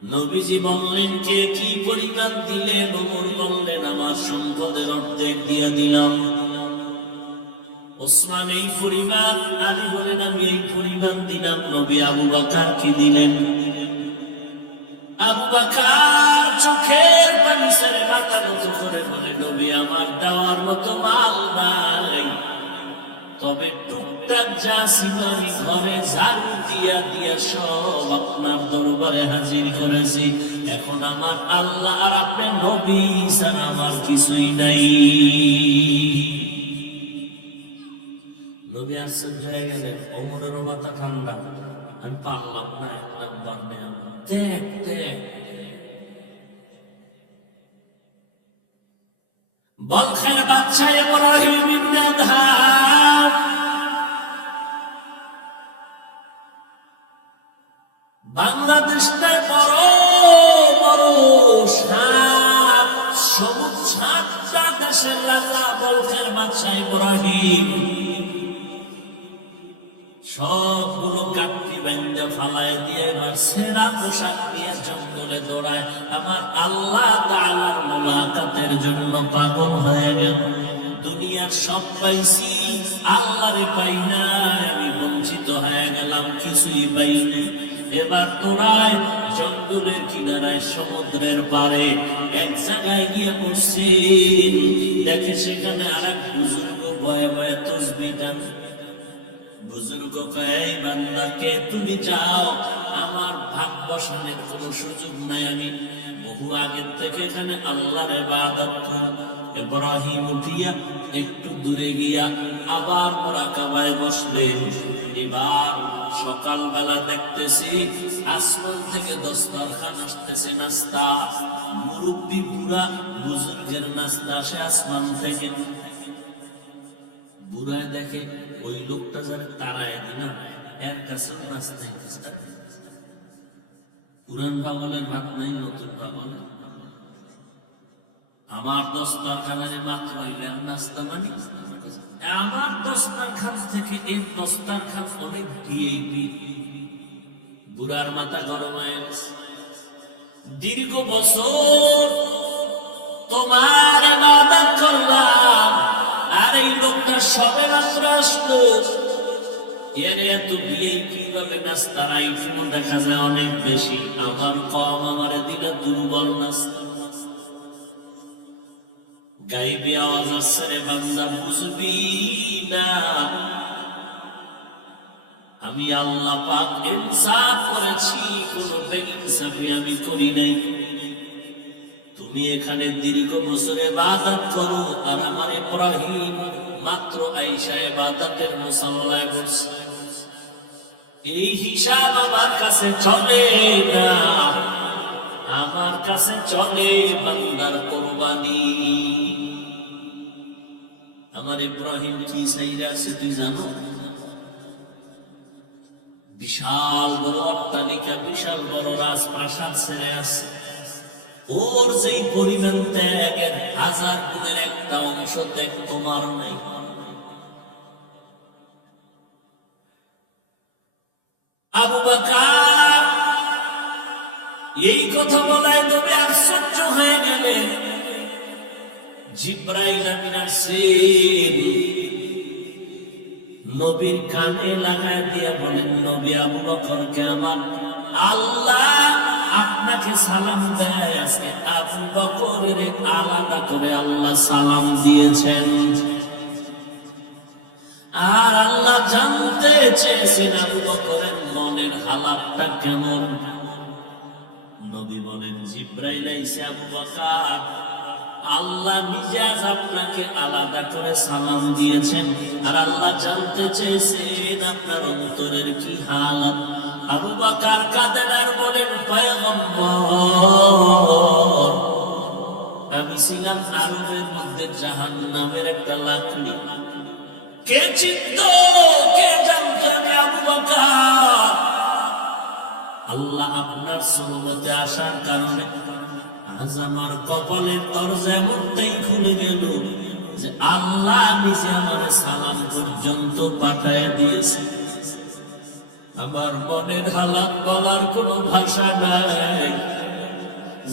নবীজি বললেন, কে কি পরিমাণ দিলেন? ওমর বললেন, আমার সম্পদের অর্ধেক দিয়ে দিলাম। ওসমান এই পরিমাণ, আলী বলেন, আমি এই পরিমাণ দিলাম। নবী আবু বকর কি দিলেন? আবু বকর চোখের পানি ছেড়ে মাথা নত করে বলে, নবী আমার দেওয়ার মতো মাল নাই, তবে টুকটাক যা ছিল আমি ঘরে ঝাড়ু দিয়া দিয়া সব আপনার দরবারে হাজির করেছি। এখন আমার আল্লাহ আর আপনার নবী ছাড়া আমার কিছুই নাই। নবী আশ্চর্য হয়ে গেলেন, ওমরেরও মাথা ঠান্ডা, আমি পারলাম না, এক নাম্বার নেই, দেখ দেখ। বলখের বাদশা ইব্রাহিম ইবনে আদহাম বাংলাদেশটায় বড় বড় সাত সবুজ সাতটা দেশের রাজা বলখের বাদশা ইব্রাহিম সবগুলো কাটতি বান্ধা ফালায় দিয়ে এবার সেরা পোশাক দিয়ে জঙ্গল চলে দৌড়ায় আমার আল্লাহ তাআলার মুলাকাতের জন্য পাগল হয়ে গেল। দুনিয়ার সব পাইছি, আল্লাহরে পাই নাই, আমি বঞ্চিত হয়ে গেলাম, কিছুই পাইনি। এবার তোরাই জঙ্গলের কিনারায় সমুদ্রের পারে এক জায়গায় গিয়ে বসছি, দেখে সেখানে আর এক বুজুর্গ ভয়ে ভয়ে তসবিহ টানে। বুজুর্গ কয়, বান্দাকে তুমি যাও, আমার ভাগ বসানোর কোনো সুযোগ নাই, আমি বহু আগের থেকে এখানে আল্লাহর ইবাদত করি। ইব্রাহিম উঠিয়া একটু দূরে গিয়া আবার মুরাকাবায় বসলেন। এবার সকালবেলা দেখতেছি আসমান থেকে দস্তরখান আসতেছে, নাস্তা, মুরব্বী বুড়া বুজুর্গের নাস্তা আসে আসমান থেকে। বুড়ায় দেখে ওই লোকটা যারা তারায় দিলাম এর কাছে নাস্তা। পুরান পাগলের ভাত নাই, নতুন পাগলের। আমার দস্তরখানে মাত্র হইলেন নাস্তা, মানে আমার দস্তরখান থেকে এই দস্তরখান অনেক ভিআইপি। বুড়ার মাথা গরম হয়ে গেছে। দীর্ঘ বছর তোমার ইবাদত করলাম, আর এই লোকটা সবে মাত্র আসলো, এর এত ভিআইপি ভাবে নাস্তার আইটেম দেখা যায় অনেক বেশি, আমার কম, আমার দিলে দুর্বল নাস্তা। গাইবে আওয়াজ আসছে, রে বান্দা বুঝবি না, আমি আল্লাহ পাক ইনসাফ করেছি, কোন বেইনসাফি আমি করি নাই। তুমি এখানে দীর্ঘ বছর ইবাদত করো, আর আমার ইব্রাহিম মাত্র আয়েশা ইবাদতের মুসাল্লায় বসে। এই হিসাব আমার কাছে চলে না, আমার কাছে চলে বান্দার কুরবানি। আমার ইব্রাহিম কি চাইরা আছে তুই জানো? বিশাল বড় অট্টালিকা, বিশাল বড় রাজপ্রাসাদ ছেড়ে আছে। ওর যেই পরিমাণ ত্যাগের 1000 গুণের একটা অংশ ত্যাগ তোমার নাই। আবু বকর এই কথা বলায় তবে আশ্চর্য হয়ে গেলেন। জিব্রাইল আমিন আসেন, নবীর কানে লাগায় দিয়ে বলেন, নবী আবু বকরকে আমার আল্লাহ আপনাকে সালাম দেয়। আজকে আবু বকরের আলাদা করে আল্লাহ সালাম দিয়েছেন, আর আল্লাহ জানতে চেয়েছেন আবু বকরের মনের হালাতটা কেমন। নবী বলেন, জিব্রাইল আইছে আবু বকর, আল্লাহ নিজে আজ আপনাকে আলাদা করে সালাম দিয়েছেন, আর আল্লাহ জানতে চেয়েছেন আপনার অন্তরের কি হালাত। আবু বকর কাঁদেন আর বলেন, পয়গম্বর, আমি ছিলাম আরবের মধ্যে জাহান্নামের একটা লাকড়ি। কে চিনত, কে জানত আমি আবু বকর? আল্লাহ আপনার সুহবতে আসার কারণে আজ আমার কপালের দরজা এমনটাই খুলে গেল যে আল্লাহ নিজে আমার সালাম পর্যন্ত পাঠায় দিয়েছে। আমার মনের হালাত বলার কোনো ভাষা নাই,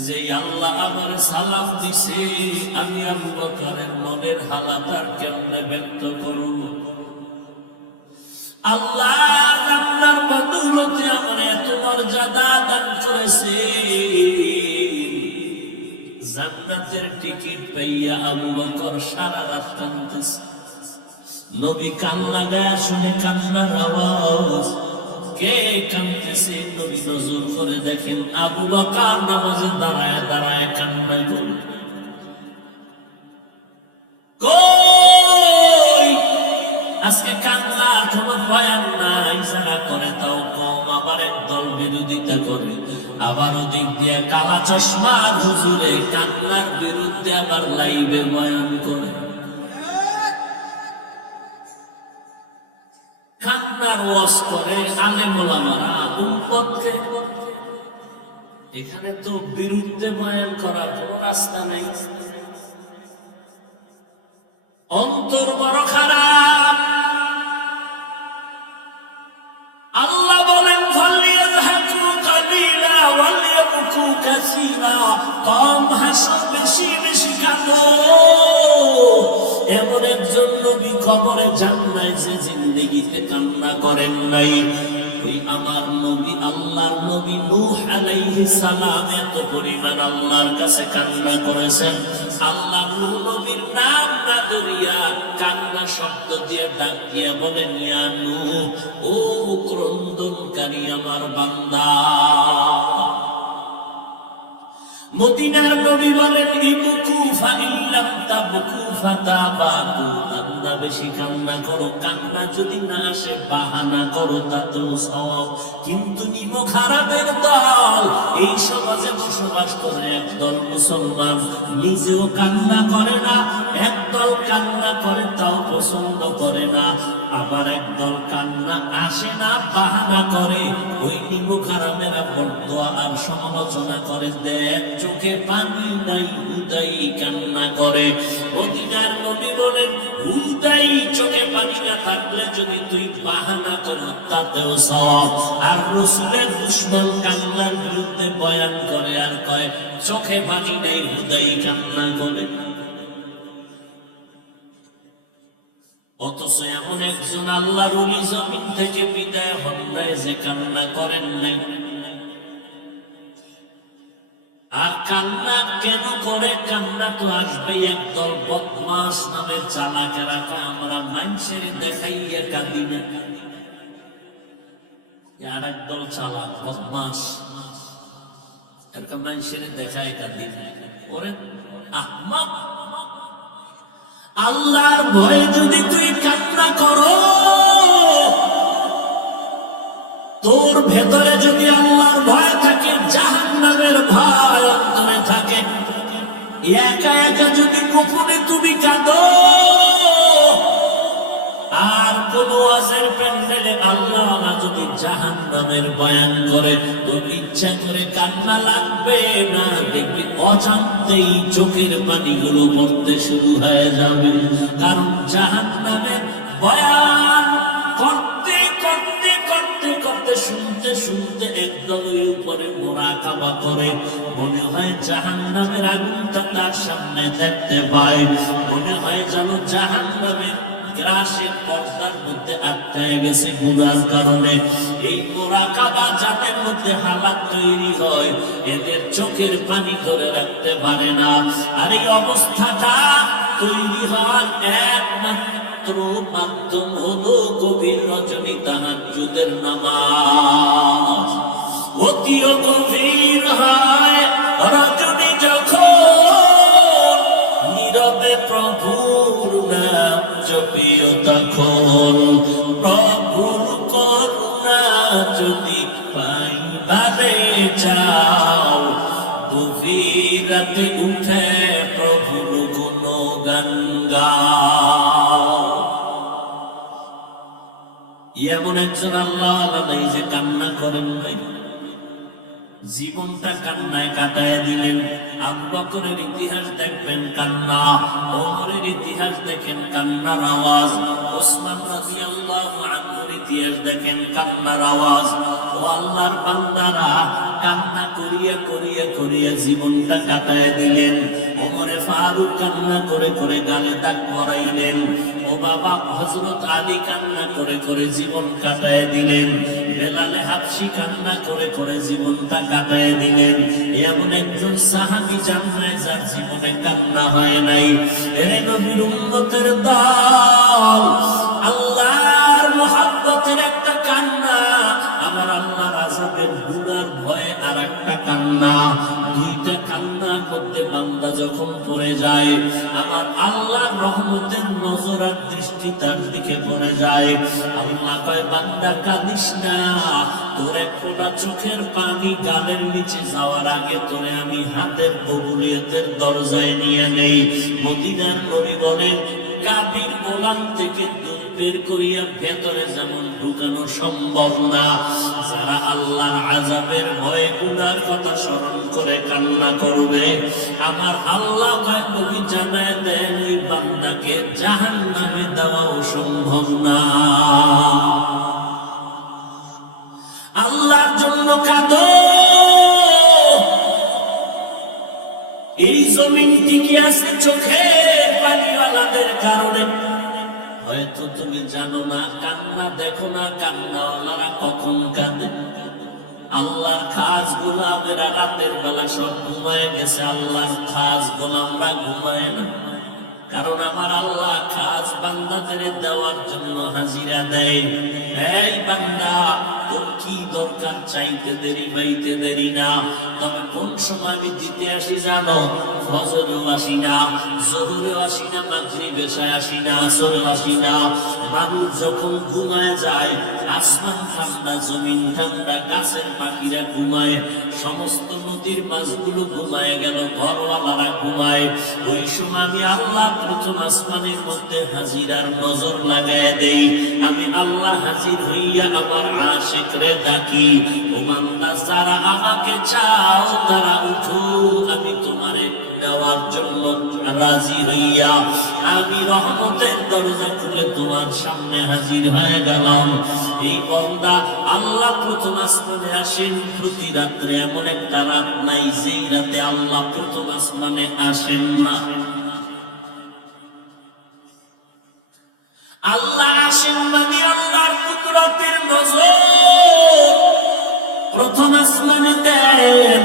যে আল্লাহ আমার সালাম দিছে, আমি আবু বকরের মনের হালাত আর কেমনে ব্যক্ত করব? আল্লাহ আপনার বদৌলতে আমার এত মর্যাদা দান করেছে, জান্নাতের টিকিট পাইয়া আবু বকর সারা রাত কাঁদতেছে। নবী কান লাগায় শুনে কান্নার আওয়াজ, কে কাঁদতেছে? নবী নজর করে দেখেন আবু বকর নামাজে দাঁড়ায় দাঁড়ায় কান্না করে। কই আজকে কান্নার কোনো বয়ান নাই, যারা করে তাও কম, আবার একদল বিরোধিতা করে, আবার ওদিক দিয়ে কালা চশমার হুজুরে কান্নার বিরুদ্ধে আবার লাইভে বয়ান করে। কান্নার ওয়াজ করে আলেম ওলামারা উম্মতকে। এখানে তো বিরুদ্ধে বয়ান করার কোনো রাস্তা নেই। অন্তর বড় খারাপ। আল্লাহ বলেন, ফালিয়াযহাকু কালিলা ওয়ালিয়াবকু কবরে যান নাই, যে জিন্দেগিতে কান্না করেন নাই। ওই আমার নবী, আল্লাহর নবী নূহ আলাইহিস সালাম এত পরিমাণ আল্লাহর কাছে কান্না করেছেন। আল্লাহ নূহ নবীর নাম না ধরিয়া কান্না শব্দ দিয়ে ডাক দিয়া বলেন, ইয়া নূহ, ও ক্রন্দনকারী আমার বান্দা। মদিনার নবী বলেন, ইবকু ফাইল্লাম তাবকু ফাতাবাকু, কান্না বেশি কান্না করো, কান্না যদি না আসে বাহানা করো, তাতেও সওয়াব। কিন্তু নিমক হারামের দল এই সমাজে বসবাস করে, একদল মুসলমান নিজেও কান্না করে না, একদল কান্না করে তাও পছন্দ করে না, আবার একদল কান্না আসে না বাহানা করে। ওই নিমক হারামেরা বরদোয়া আর সমালোচনা করে, দেখ চোখে পানি নাই হুদাই কান্না করে। মদিনার নবী বলেন, হুদাই চোখে পানি না থাকলে যদি তুই বাহানা করো তাতেও সওয়াব। আর রাসূলের দুশমন কান্নার বিরুদ্ধে বয়ান করে আর কয় চোখে পানি নাই হুদাই কান্না করে। অথচ এমন একজন আল্লাহর ওলি জমিন থেকে বিদায় হন নাই যে কান্না করেন নাই। আর কান্না কেন করে? কান্না তো আসবেই। একদল বদমাস নামের চালাকেরা কয় আমরা মানুষের দেখাইয়া কাঁদি না। আর একদল চালাক বদমাস এরকম মানুষের দেখায় কাঁদি না। ওরে আহমাক, আল্লাহর ভয়ে যদি তুই কান্না করো, তোর ভেতরে যদি আল্লাহর ভয় থাকে, জাহান্নামের ভয় অন্তরে থাকে, একা একা যদি গোপনে তুমি কাঁদো, আর কোন ওয়াজের প্যান্ডেলে আল্লাহ যদি জাহান্নামের বয়ান করে, তোর ইচ্ছা করে কান্না লাগবে না, দেখবি অজান্তেই চোখের পানিগুলো পড়তে শুরু হয়ে যাবে। কারণ জাহান্নামের বয়ান করতে করতে করতে করতে শুনতে শুনতে একদল উপরে মুরাকাবা করে, মনে হয় জাহান্নামের আগুনটা তার সামনে দেখতে পায়, মনে হয় যেন জাহান্নামের গ্রাসের পর্দার মধ্যে আটকায় গেছে গুনার কারণে। এই মুরাকাবা যাদের মধ্যে হালাত তৈরি হয়, এদের চোখের পানি ধরে রাখতে পারে না। আর এই অবস্থাটা তৈরি হওয়ার একমাত্র মাধ্যম হলো গভীর রজনী তাহাজ্জুদের নামাজ। অতিও গভীর হয় রজনী যখন, নীরবে প্রভুর নাম জপিও তখন, প্রভুর করুণা যদি পাইবারে যাও, গভীর রাতে উঠে প্রভুর গুণগান গাও। এমন একজন আল্লাহ নাই যে কান্না করেন নাই, জীবনটা কান্নায় কাটায় দিলেন। আবু বকরের ইতিহাস দেখবেন কান্না, ওমরের ইতিহাস দেখেন কান্নার আওয়াজ, ওসমান রাদিয়াল্লাহু আনহুর ইতিহাস দেখেন কান্নার আওয়াজ। ও আল্লাহর বান্দারা, কান্না করিয়া করিয়া করিয়া জীবনটা কাটায় দিলেন। ওমরে ফারুক কান্না করে করে গালে দাগ পরাইলেন। ও বাবা হযরত আলী কান্না করে করে জীবন কাটায় দিলেন। বেলালে হাবশী কান্না করে করে জীবনটা কাটায় দিলেন। এমন একজন সাহাবী জান্নাতে যার জীবনে কান্না হয় নাই। এর নবীর উম্মতের দল, আল্লাহর মহব্বতের একটা কান্না, আমার আল্লাহর আযাবের গুনার ভয়ে আর একটা কান্না। দুইটা কান্নার মধ্যে বান্দা যখন পড়ে যায়, আমার আল্লাহর রহমতের নজর আর দৃষ্টি তার দিকে পড়ে যায়। আল্লাহ কয় বান্দা কাঁদিস না, তোর এক ফোঁটা চোখের পানি গালের নিচে যাওয়ার আগে তোরে আমি হাতের কবুলিয়তের দরজায় নিয়ে নেই। মদিনার নবী বলেন, কাবির গোলাম থেকে বের করিয়া ভেতরে যেমন ঢুকানো সম্ভব না, যারা আল্লাহর আযাবের ভয়ে গুনার কথা স্মরণ করে কান্না করবে, আমার আল্লাহ কয় নবী জানায় দেন ওই বান্দাকে জাহান্নামে দেওয়াও সম্ভব না। আল্লাহর জন্য কাঁদো। এই জমিন টিকে আছে চোখের পানিওয়ালাদের কারণে। হয়তো তুমি জানো না, কান্না দেখো না, কান্নাওয়ালারা কখন কাঁদে। আল্লাহর খাস গোলামেরা রাতের বেলা সব ঘুমায় গেছে, আল্লাহর খাস গোলামরা ঘুমায় না। কারণ আমার আল্লাহ খাস বান্দাদের দেওয়ার জন্য হাজিরা দেয়। এই বান্দা, তোর কি দরকার? চাইতে দেরি বাইতে দেরি না, তবে কোন সময় আমি দিতে আসি জানো? ফজরেও আসি না, জোহরেও আসি না, মাগরিব এশায় আসি না, আসরেও আসি না। মানুষ যখন ঘুমায় যায়, আসমান ঠান্ডা, জমিন ঠান্ডা, গাছের পাখিরা ঘুমায়, সমস্ত নদীর মাছগুলো ঘুমায় গেল, ঘরওয়ালারা ঘুমায়। ওই সময় আমি আল্লাহ প্রথম আসমানের মধ্যে হাজিরার নজর লাগায় দেই। আমি আল্লাহ হাজির হইয়া আমার আশিকরে ডাকি, ও বান্দা, যারা আমাকে চাও তারা উঠো, আমি তোমারে দেওয়ার জন্য রাজি হইয়া আমি রহমতের দরজা খুলে তোমার সামনে হাজির হয়ে গেলাম। এই বান্দা, আল্লাহ প্রথম আসমানে আসেন প্রতি রাত্রে। এমন একটা রাত নাই যেই রাতে আল্লাহ প্রথম আসমানে আসেন না। আল্লাহ আসেন মানে আল্লাহর কুদরতের নজর প্রথম আসমানে দেন।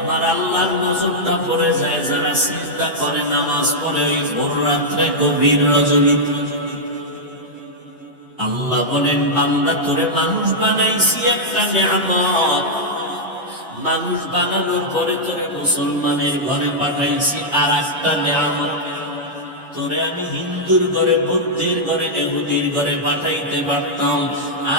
আমার আল্লাহর নজরটা পড়ে যায় যারা সিজদা করে, নামাজ পড়ে ওই ভোর রাত্রে, গভীর রজনীতে। আল্লাহ বলেন, বান্দা, তোরে মানুষ বানাইছি একটা নিয়ামত। মানুষ বানানোর পরে তোরে মুসলমানের ঘরে পাঠাইছি আর একটা নিয়ামত। তোরে আমি হিন্দুর ঘরে, বৌদ্ধের ঘরে, ইহুদির ঘরে পাঠাইতে পারতাম,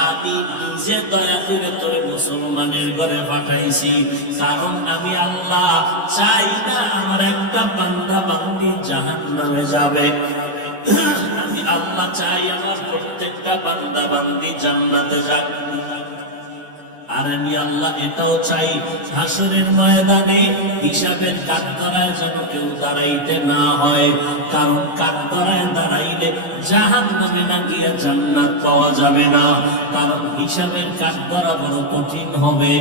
আমি নিজে দয়া করে তোরে মুসলমানের ঘরে পাঠাইছি। কারণ আমি আল্লাহ চাই না আমার একটা বান্দা বান্দি জাহান্নামে যাবে। আমি আল্লাহ চাই আমার প্রত্যেকটা বান্দা বান্দি জান্নাতে যাক। আর আমি আল্লাহ এটাও চাই, হাসরের ময়দানে হিসাবের কাঠগড়ায় যেন কেউ দাঁড়াইতে না হয়। কারণ কাঠগড়ায় দাঁড়াইলে জাহান্নামে না গিয়ে জান্নাত পাওয়া যাবে না। কারণ হিসাবের কাঠগড়া বড় কঠিন হবে।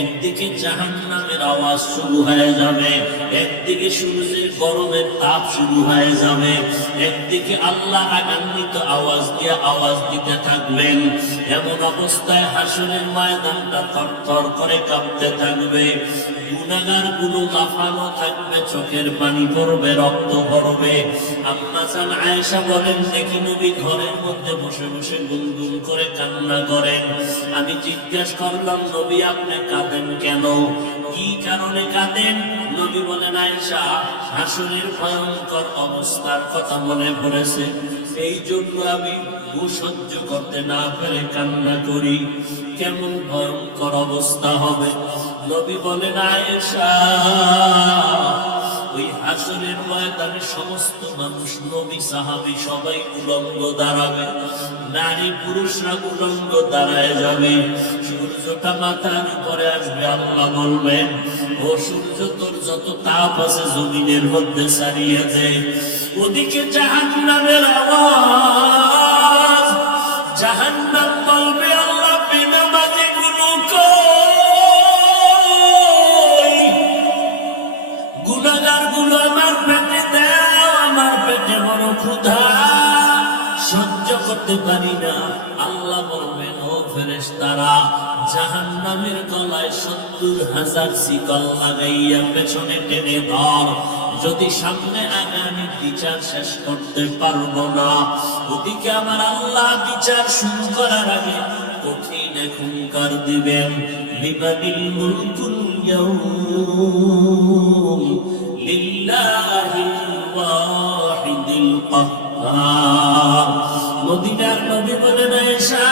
একদিকে জাহান্নামের আওয়াজ শুরু হয়ে যাবে, একদিকে সূর্যের গরমের তাপ শুরু হয়ে যাবে, একদিকে আল্লাহ রাগান্বিত আওয়াজ দিয়ে আওয়াজ দিতে থাকবেন। এমন অবস্থায় হাসরের ময়দানটা থরথর করে কাঁপতে থাকবে। গুনাহগার গুলো লাফানো থাকবে, চোখের পানি পড়বে, রক্ত পড়বে। আম্মা জান আয়েশা বলেন, দেখি নবী ঘরের মধ্যে বসে বসে গুনগুন করে কান্না করেন। আমি জিজ্ঞাসা করলাম, নবী আপনি কাঁদেন কেন? কি কারণে কাঁদেন? নবী বলেন, আয়েশা, হাসরের ভয়ঙ্কর অবস্থার কথা মনে পড়েছে, এই জন্য আমি সহ্য করতে না পেরে কান্না করি। কেমন ভয়ঙ্কর অবস্থা হবে? নবী বলেন, আয়েশা, ওই হাসরের ময়দানে সমস্ত মানুষ, নবী সাহাবী সবাই উলঙ্গ দাঁড়াবে, নারী পুরুষরা উলঙ্গ দাঁড়ায় যাবে। সূর্যটা মাথার উপরে আসবে, আল্লাহ বলবেন, ও সূর্য, তোর যত তাপ আছে জমিনের মধ্যে ছাড়িয়ে দে। ওদিকে জাহান্নামের আওয়াজ, জাহান্নাম বলবে, আল্লাহ, বেনামাজি গুলো কই? গুনাহগার গুলো আমার পেটে দাও, আমার পেটে বড় ক্ষুধা, সহ্য করতে পারি না। আল্লাহ বলবেন, ও ফেরেশতারা, জাহান্নামের গলায় ৭০,০০০ শিকল লাগাইয়া পেছনে টেনে ধর। যদি সামনে আগে আমি বিচার শেষ করতে পারবো না। ওদিকে আমার আল্লাহ বিচার শুরু করার আগে কঠিন হুঙ্কার দিবেন, লিমানিল মুলকুল ইয়াউম লিল্লাহিল ওয়াহিদিল কাহ্হার। মদিনার নবী বলেন, আয়েশা,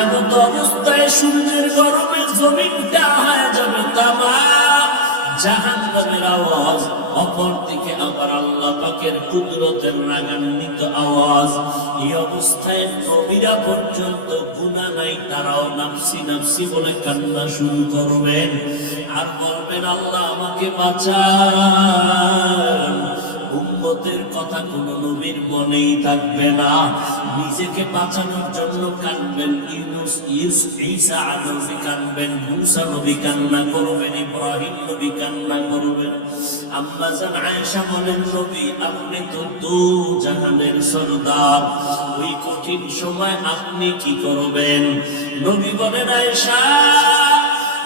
এমন অবস্থায় সূর্যের গরমে জমিনটা হয়ে যাবে তামা, জাহান্নামের আওয়াজ, অপরদিকে আবার আল্লাহ পাকের কুদরতের রাগান্বিত আওয়াজ। এই অবস্থায় নবীরা পর্যন্ত গুনাহ নাই, তারাও নাফসি নাফসি বলে কান্না শুরু করবেন আর বলবেন, আল্লাহ আমাকে বাঁচান। উম্মতের কথা কোন নবীর মনেই থাকবে না। নিজেকে বাঁচানোর জন্য কাঁদবেন, ঈসা নবী কাঁদবেন, মুসা নবী কান্না করবেন, ইব্রাহিম নবী কান্না করবেন। আম্মা জান আয়েশা বলেন, নবী আপনি তো দু জাহানের সরদার, ওই কঠিন সময় আপনি কি করবেন? নবী বলেন, আয়েশা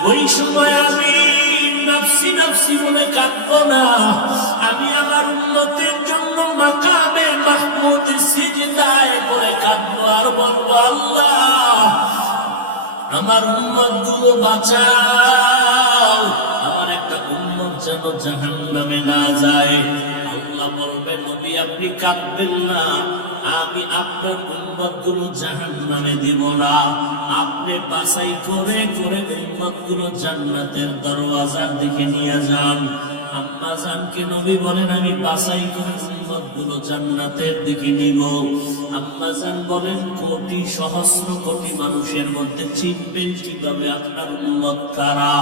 ওই সময় আমি নফসি নফসি বলে কাঁদবো না, আমি আমার উম্মতের জন্য মাকামে মাহমুদ সিজদায় করে কাঁদবো আর বলবো, আল্লাহ আমার উম্মত গুলো বাঁচাও, আমার একটা উম্মত যেন জাহান্নামে না যায়। আল্লাহ বলবেন, নবী আপনি কাঁদবেন না, আমি আপনার উম্মত গুলো জাহান্নামে দিব না। আপনি বাছাই করে করে উম্মত গুলো জান্নাতের দরওয়াজার দিকে নিয়ে যান। আম্মা জানকে নবী বলেন, আমি বাছাই করে উম্মত গুলো জান্নাতের দিকে নিব। আম্মা জান বলেন, কোটি সহস্র কোটি মানুষের মধ্যে চিনবেন কিভাবে আপনার উম্মত কারা?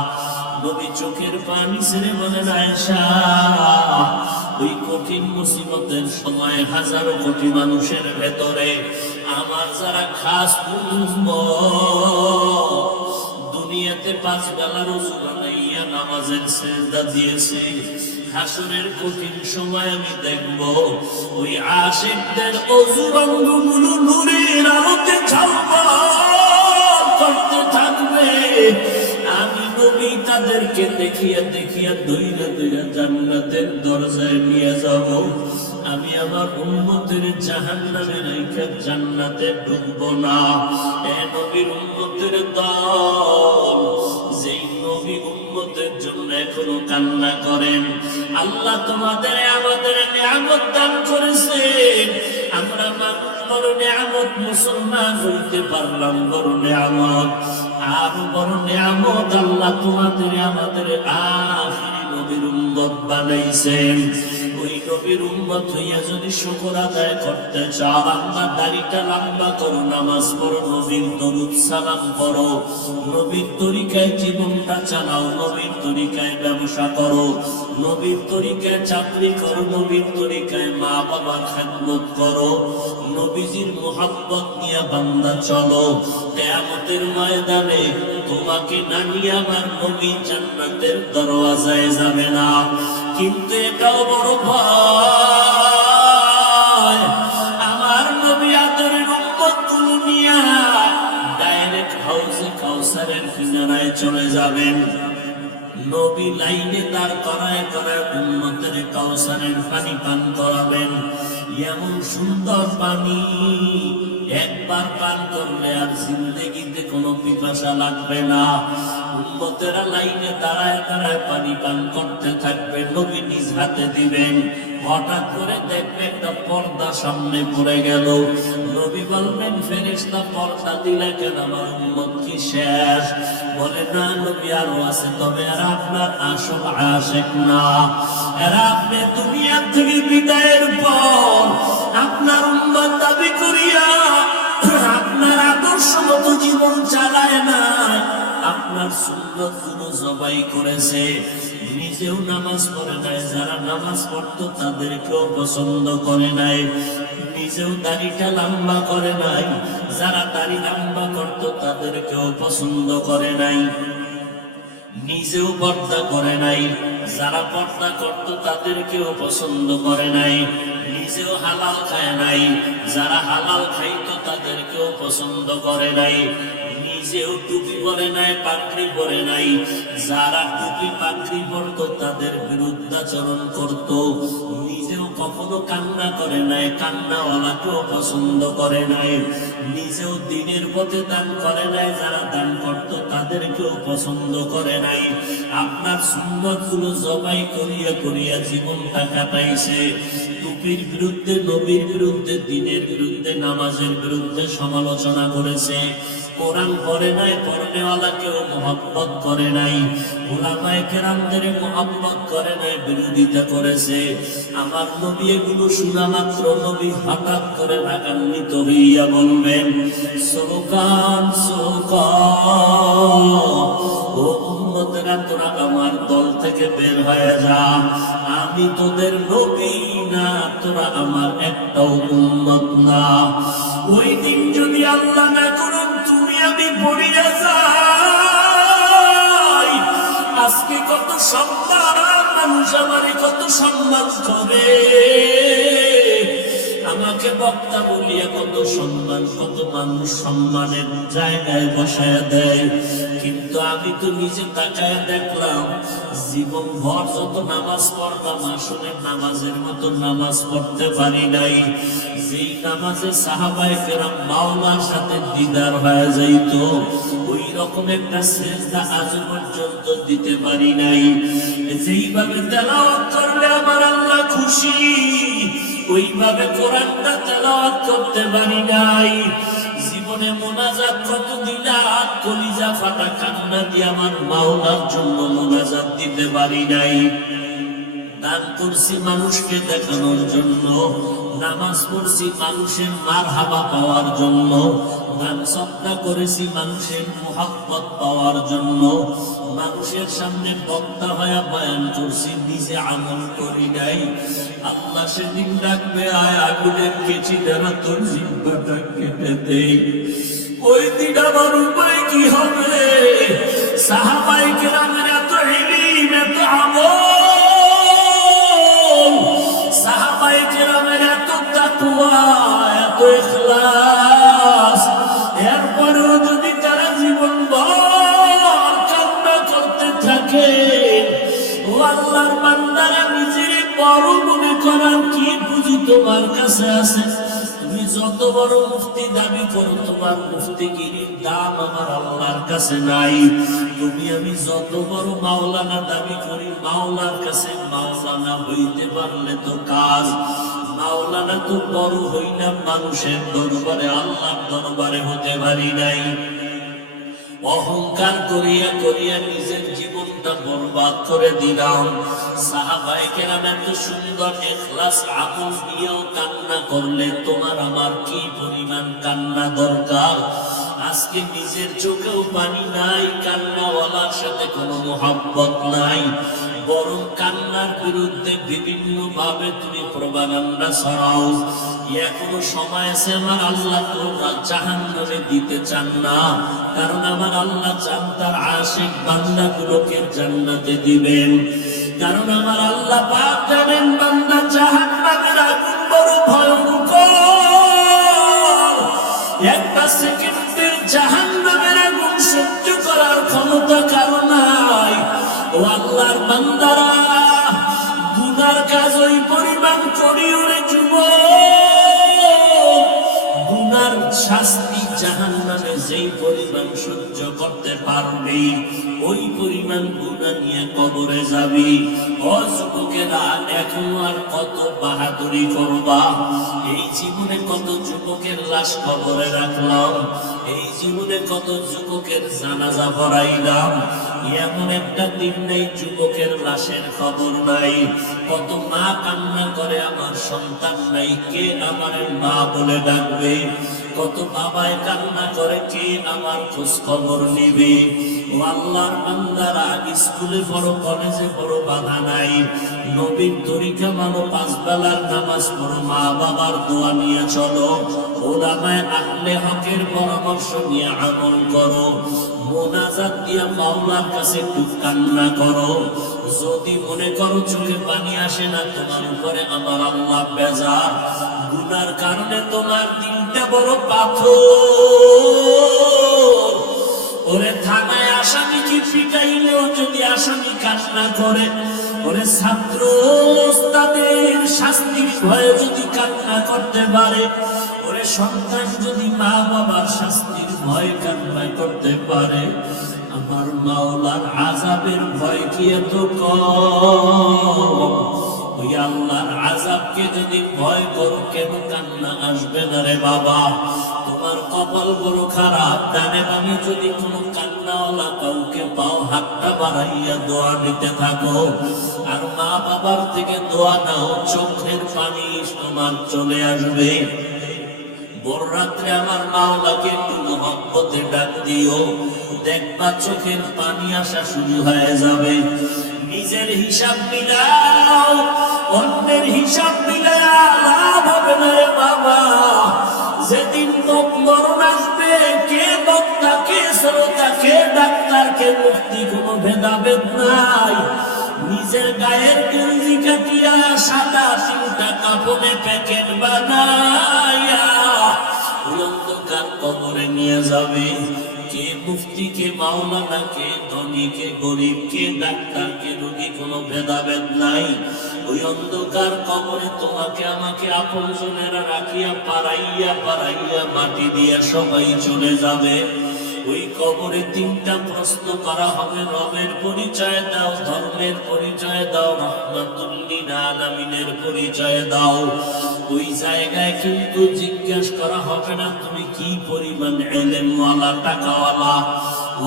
নবী চোখের পানি ছেড়ে বলেন, আয়েশা ওই কঠিন মুসিবতের সময় হাজারো কোটি মানুষের ভেতরে আমার যারা খাস দুনিয়াতে 5 বেলা রোজা বানাইয়া নামাজের সেজদা দিয়েছে, হাসরের কঠিন সময় আমি দেখব ওই আশিকদের অজুর অঙ্গগুলো নূরের আলোতে ঝলমল করতে থাকবে। আমি নবী তাদেরকে দেখিয়া দেখিয়া দইরা দইরা জান্নাতের দরজায় নিয়ে যাব। আমি আমার উম্মতের জাহান্নামে রাইখা জান্নাতে ঢুকবো না। এ নবীর উম্মতের দল, যেই নবী উম্মতের জন্য এখনো কান্না করেন, আল্লাহ তোমাদের আমাদের নিয়ামত দান করেছেন। আমরা মানুষ বড় নিয়ামত, মুসলমান হইতে পারলাম বড় নিয়ামত। আর বড় নিয়ামত আল্লাহ তোমাদের আমাদের আখিরি নবীর উম্মত বানাইছেন। ওই নবীর উম্মত হইয়া যদি শুকর আদায় করতে চাও, আল্লাহ দাড়িটা লম্বা করো, নামাজ পড়ো, নবীর দরুদ সালাম করো, নবীর তরিকায় জীবনটা চালাও, নবীর তরিকায় ব্যবসা করো, নবীর তরিকায় চাকরি করো, নবীর তরিকায় মা বাবার খেদমত করো, নবীজির মুহাব্বত নিয়ে বান্দা চলো। কিয়ামতের ময়দানে তোমাকে না নিয়ে আমার নবী জান্নাতের দরওয়াজায় যাবে না। কিন্তু এটাও বড় ভয়, আমার নবী আদরের উম্মত গুলো নিয়ে ডাইরেক্ট হাউজে কাউসারের কিনারায় চলে যাবেন। নবী লাইনে দাঁড় করায় করায় উম্মতের কাউসারের পানি পান করাবেন। এমন সুন্দর পানি একবার পান করলে আর জিন্দেগিতে কোনো পিপাসা লাগবে না। উম্মতেরা লাইনে দাঁড়ায় দাঁড়ায় পানি পান করতে থাকবে, নবী নিজ হাতে দিবেন। হঠাৎ করে দেখবে একটা পর্দা সামনে পড়ে গেল। নবী বলবেন, ফেরেশতা পর্দা দিলে কেন? আমার উম্মত কি শেষ? বলে, না নবী আরো আছে, তবে এরা আপনার আসল আশিক না। এরা আপনি দুনিয়া থেকে বিদায়ের পর আপনার উম্মত দাবি করিয়া আপনার আদর্শ মতো জীবন চালায় না, আপনার সুন্নাত গুলো জবাই করেছে, নিজেও নামাজ পড়ে নাই, যারা নামাজ পড়তো তাদেরকেও পছন্দ করে নাই, নিজেও দাড়িটা লম্বা করে নাই, যারা দাড়ি লম্বা করতো তাদেরকেও পছন্দ করে নাই, নিজেও পর্দা করে নাই, যারা পর্দা করতো তাদেরকেও পছন্দ করে নাই, নিজেও হালাল খায় নাই, যারা হালাল খাইতো তাদেরকেও পছন্দ করে নাই, নিজেও টুপি পরে নাই, পাগড়ি পরে নাই, যারা টুপি পাগড়ি পরতো তাদের বিরুদ্ধাচরণ করত, নিজেও কখনো কান্না করে নাই, কান্নাওয়ালাকেও পছন্দ করে নাই, নিজেও দিনের পথে দান করে নাই, যারা দান করতো তাদেরকেও পছন্দ করে নাই। আপনার সুন্নাত গুলো জবাই করিয়া করিয়া জীবনটা কাটাইছে। টুপির বিরুদ্ধে, নবীর বিরুদ্ধে, দিনের বিরুদ্ধে, নামাজের বিরুদ্ধে সমালোচনা করেছে। কোরআন পড়ে নাই, পড়নেওয়ালাকেও মহব্বত করে নাই, উলামায়ে কেরামদের মহব্বত করে নাই, বিরোধিতা করেছে। আমার নবী এগুলো শোনা মাত্র নবী হঠাৎ করে রাগান্বিত হইয়া বলবেন, সোকান সোকান, ও উম্মতেরা তোরা আমার দল থেকে বের হয়ে যা, আমি তোদের নবী না, তোরা আমার একটাও উম্মত না। ওই দিন যদি আল্লাহ না করুন তুমি আমি পড়িয়া যাই, আজকে কত সম্মান, মানুষ আমারে কত সম্মান করে, আমাকে বক্তা বলিয়া কত সম্মান, কত মানুষ সম্মানের জায়গায় বসায় দেয়। কিন্তু আমি তো নিজে তাকায় দেখলাম, জীবন ভর যত নামাজ পড়লাম আসলে নামাজের মতো নামাজ পড়তে পারি নাই। যেই নামাজে সাহাবায়ে কেরাম মাওলার সাথে দিদার হয়ে যাইত, ওই রকম একটা সিজদা আজ পর্যন্ত দিতে পারি নাই। যেইভাবে তেলাওয়াত করলে আমার আল্লাহ খুশি, ওইভাবে কোরআনটা তেলাওয়াত করতে পারি নাই। জীবনে মোনাজাত কত দিলাম, কলিজা ফাটা কান্না দিয়ে আমার মাওলার জন্য মোনাজাত দিতে পারি নাই। দান করছি মানুষকে দেখানোর জন্য, নামাজ পড়ছি মানুষের মারহাবা পাওয়ার জন্য, দান সদকা করেছি মানুষের মুহাব্বত পাওয়ার জন্য, মানুষের সামনে বক্তা হয়ে বয়ান করছি, নিজে আমল করি নাই। আল্লাহ সেদিন ডাকবে, আয় আগুনের কেচি দ্বারা তোর জিহ্বাটা কেটে দেই। ওই দিন আমার উপায় কি হবে? সাহাবায়ে কেরামের এত ইলম, এত আমল, সাহাবায়ে কেরামের এত তাকওয়া, এত ইখলাস, এরপরেও যদি তারা জীবনভর কান্না করতে থাকে, ও আল্লাহর বান্দারা নিজের বড় মনে করার কি বুঝি তোমার কাছে আছে? তুমি যত বড় মুফতি দাবি করো, তোমার মুফতিগিরির দাম আমার আল্লাহর কাছে নাই। তুমি আমি যত বড় মাওলানা দাবি করি, মাওলার কাছে মাওলানা হইতে পারলে তো কাজ। মাওলানা তো বড় হইলাম মানুষের দরবারে, আল্লাহর দরবারে হতে পারি নাই। অহংকার করিয়া করিয়া নিজের জীবনটা বরবাদ করে দিলাম। সাহাবায়ে কেরাম এত সুন্দর ইখলাস আমল দিয়েও কান্না করলে তোমার আমার কি পরিমাণ কান্না দরকার? আজকে নিজের চোখেও পানি নাই, কান্নাওয়ালার সাথে কোনো মুহাব্বত নাই, বরং কান্নার বিরুদ্ধে বিভিন্ন ভাবে তুমি প্রপাগান্ডা ছড়াও। এখনো সময় আছে, আমার আল্লাহ তোমরা জাহান্নামে দিতে চান না, কারণ আমার আল্লাহ চান তার আশিক বান্দাগুলোকে জান্নাতে দিবেন। কারণ আমার আল্লাহ পাক জানেন বান্দা জাহান্নামের আগুন বড় ভয়ঙ্কর, একটা সেকেন্ডের জাহান্নামের আগুন সহ্য করার ক্ষমতা কারো নাই। ও আল্লাহর বান্দারা, গুনার কাজ ওই পরিমাণ করিও রে যুবক, গুনার শাস্তি জাহান্নামে যেই পরিমাণ সহ্য করতে পারবি, ওই পরিমাণ গুনাহ নিয়ে কবরে যাবি। ও যুবকেরা, এখনো আর কত বাহাদুরি করবা? এই জীবনে কত যুবকের লাশ কবরে রাখলাম, এই জীবনে কত যুবকের জানাজা পড়াইলাম, এমন একটা দিন নেই যুবকের লাশের খবর নাই। কত মা কান্না করে আমার সন্তান নাই, কে আমার মা বলে ডাকবে? কত বাবায় কান্না করে, কে আমার খোঁজ খবর নিবে? ও আল্লাহর বান্দারা, স্কুলে পড়ো, কলেজে পড়ো, বাধা নাই, নবীর তরিকা মানো, পাঁচ বেলার নামাজ পড়ো, মা বাবার দোয়া নিয়ে চলো, ওলামায়ে আহলে হকের পরামর্শ নিয়ে আমল করো, মোনাজাত দিয়ে মাওলার কাছে একটু কান্না করো। যদি মনে করো চোখে পানি আসে না, তোমার উপরে আমার আল্লাহ বেজার, গুনার কারণে তোমার দিনটা বড় পাথর। ওরে থানায় আসামি কি পিটাইলেও যদি আসামি কান্না করে, ওরে ছাত্র ওস্তাদের শাস্তির ভয়ে যদি কান্না করতে পারে, ওরে সন্তান যদি মা বাবার শাস্তির ভয়ে কান্না করতে পারে, আমার মাওলার আযাবের ভয় কি এত কম? ওই আল্লাহর আযাবকে যদি ভয় করো, কেন কান্না আসবে না রে বাবা? তোমার কপাল বড় খারাপ, ডানে বামে যদি কোনো কান্নাওয়ালা কাউকে পাও, হাতটা বাড়াইয়া দোয়া নিতে থাকো। আর মা বাবার থেকে দোয়া নাও, চোখের পানি তোমার চলে আসবে। বড় রাত্রে আমার মাওলাকে একটু মহব্বতে ডাক দিও। দেখবা চোখের পানি আসা শুরু হয়ে যাবে। নিজের হিসাব মিলাও, অন্যের হিসাব মিলাও লাভ হবে না রে বাবা। যেদিন মরণ আসবে, কে বক্তা, কে শ্রোতা, কে ডাক্তার, কে মুফতি, কোনো ভেদাভেদ নাই। নিজের গায়ের গেঞ্জি কাটিয়া সাদা 3টা কাপড়ে প্যাকেট বানাইয়া ওই অন্ধকার কবরে নিয়ে যাবে। কে মুফতি, কে মাওলানা, কে ধনী, কে গরিব, কে ডাক্তার, কে রোগী, কোনো ভেদাভেদ নাই। ওই অন্ধকার কবরে তোমাকে আমাকে আপনজনেরা রাখিয়া পাড়াইয়া পাড়াইয়া মাটি দিয়া সবাই চলে যাবে। ওই কবরে 3টা প্রশ্ন করা হবে। রবের পরিচয় দাও, ধর্মের পরিচয় দাও, রহমাতুল লিল আলামিনের পরিচয় দাও। ওই জায়গায় কিন্তু জিজ্ঞেস করা হবে না তুমি কি পরিমাণ ইলমওয়ালা, টাকাওয়ালা।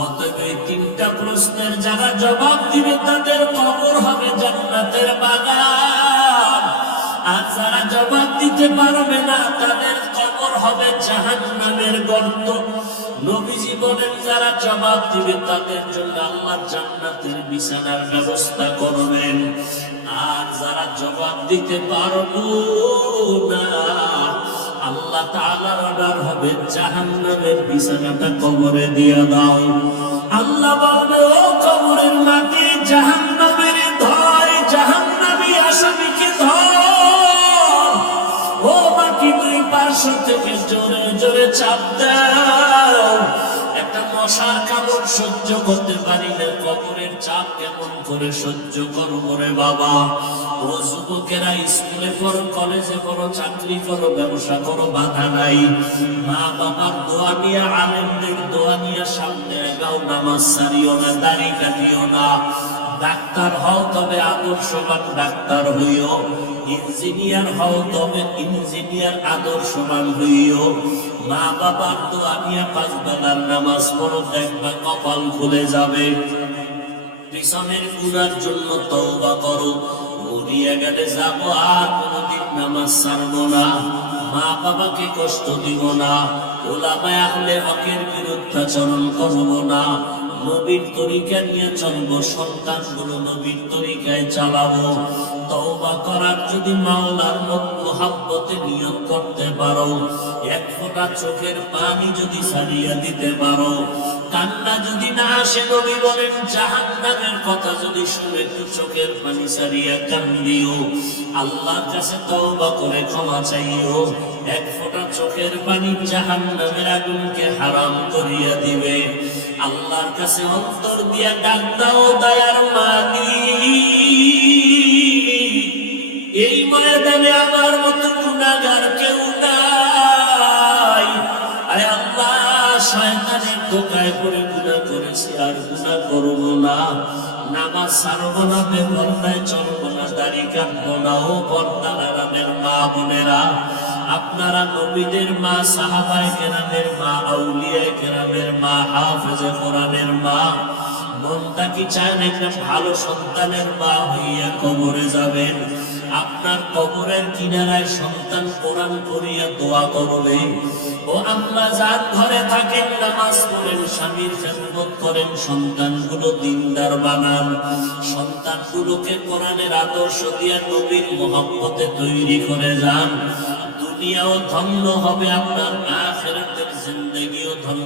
অতএব এই 3টা প্রশ্নের যারা জবাব দিবে তাদের কবর হবে জান্নাতের বাগান। আর যারা জবাব দিতে পারবে না তাদের কবর হবে জাহান্নামের গর্ত। নবীজি বলেন যারা জবাব দিবে তাদের জন্য আল্লাহ জান্নাতের বিছানার ব্যবস্থা করবেন। আর যারা জবাব দিতে পারবো না, আল্লাহ তাআলার অর্ডার হবে জাহান্নামের বিছানাটা কবরে দিয়ে দাও। আল্লাহ বলবে ও কবরের মাটি, জাহান্নামের ধর, জাহান্নামী আসামিকে ধর। ও মাটি 2 পার্শ্ব থেকে জোরে জোরে চাপ দাও। একটা মশার কামড় সহ্য করতে পারি না, কবরের চাপ কেমন করে সহ্য করবো রে বাবা। ও যুবকেরা, স্কুলে পড়ো, কলেজে পড়ো, চাকরি করো, ব্যবসা করো, বাধা নাই। মা বাবার দোয়া নিয়ে, আলেমদের দোয়া নিয়ে সামনে গাও, নামাজ ছাড়িও না, দাড়ি কাটিও না। ডাক্তার হও তবে আদর্শবান ডাক্তার হইও, ইঞ্জিনিয়ার হও তবে ইঞ্জিনিয়ার আদর্শবান হইও। মা বাবার দোয়া নিয়ে 5 বেলার নামাজ পড়ো, দেখবা কপাল খুলে যাবে। পিছনের গুনার জন্য তওবা করো, মরিয়া গেলে যাবো আর কোনদিন নামাজ ছাড়বো না, মা বাবাকে কষ্ট দিব না, ওলামায়ে আহলে হকের বিরুদ্ধাচরণ করবো না, নবীর তরিকা নিয়ে চলবো, সন্তানগুলো নবীর তরিকায় চালাবো। তওবা করার যদি মাওলার মুহাব্বতে নিয়ত করতে পারো, 1 ফোঁটা চোখের পানি যদি ছাড়িয়ে দিতে পারো, কান্না যদি না আসে, নবী বলেন জাহান্নামের কথা যদি শুনে একটু চোখের পানি ছাড়িয়ে কান্দিও, আল্লাহর কাছে তওবা করে ক্ষমা চাইও, 1 ফোঁটা চোখের পানি জাহান্নামের আগুনকে হারাম করিয়া দিবে। আল্লাহর কাছে অন্তর দিয়া ডাক দাও, দয়ার মালিক, এই ময়দানে আমার মতো গুনাহগার কেউ নাই। আয় আল্লাহ, শয়তানের ধোঁকায় পড়ে গুনাহ করেছি, আর গুনাহ করব না। নামাজ ছাড়ব না, বেপরদায় চলব না, দাড়ি কাটব না। ও পর্দার আড়ালের মা বোনেরা, আপনারা নবীদের মা, সাহাবায়ে কেরামের মা, আউলিয়ায়ে কেরামের মা, হাফেজে কোরআনের মা, মনটা কি চান একটা ভালো সন্তানের মা হইয়া কবরে যাবেন? আপনার কবরের কিনারায় সন্তান কোরআন পড়িয়া দোয়া করবে, ও আম্মা যার ঘরে থাকেন, নামাজ পড়েন, স্বামীর খেদমত করেন, সন্তানগুলো দিনদার বানান, সন্তানগুলোকে কোরআনের আদর্শ দিয়া নবীর মহব্বতে তৈরি করে যান। দুনিয়াও ধন্য হবে, আপনার আখিরাতের জিন্দেগিও ধন্য।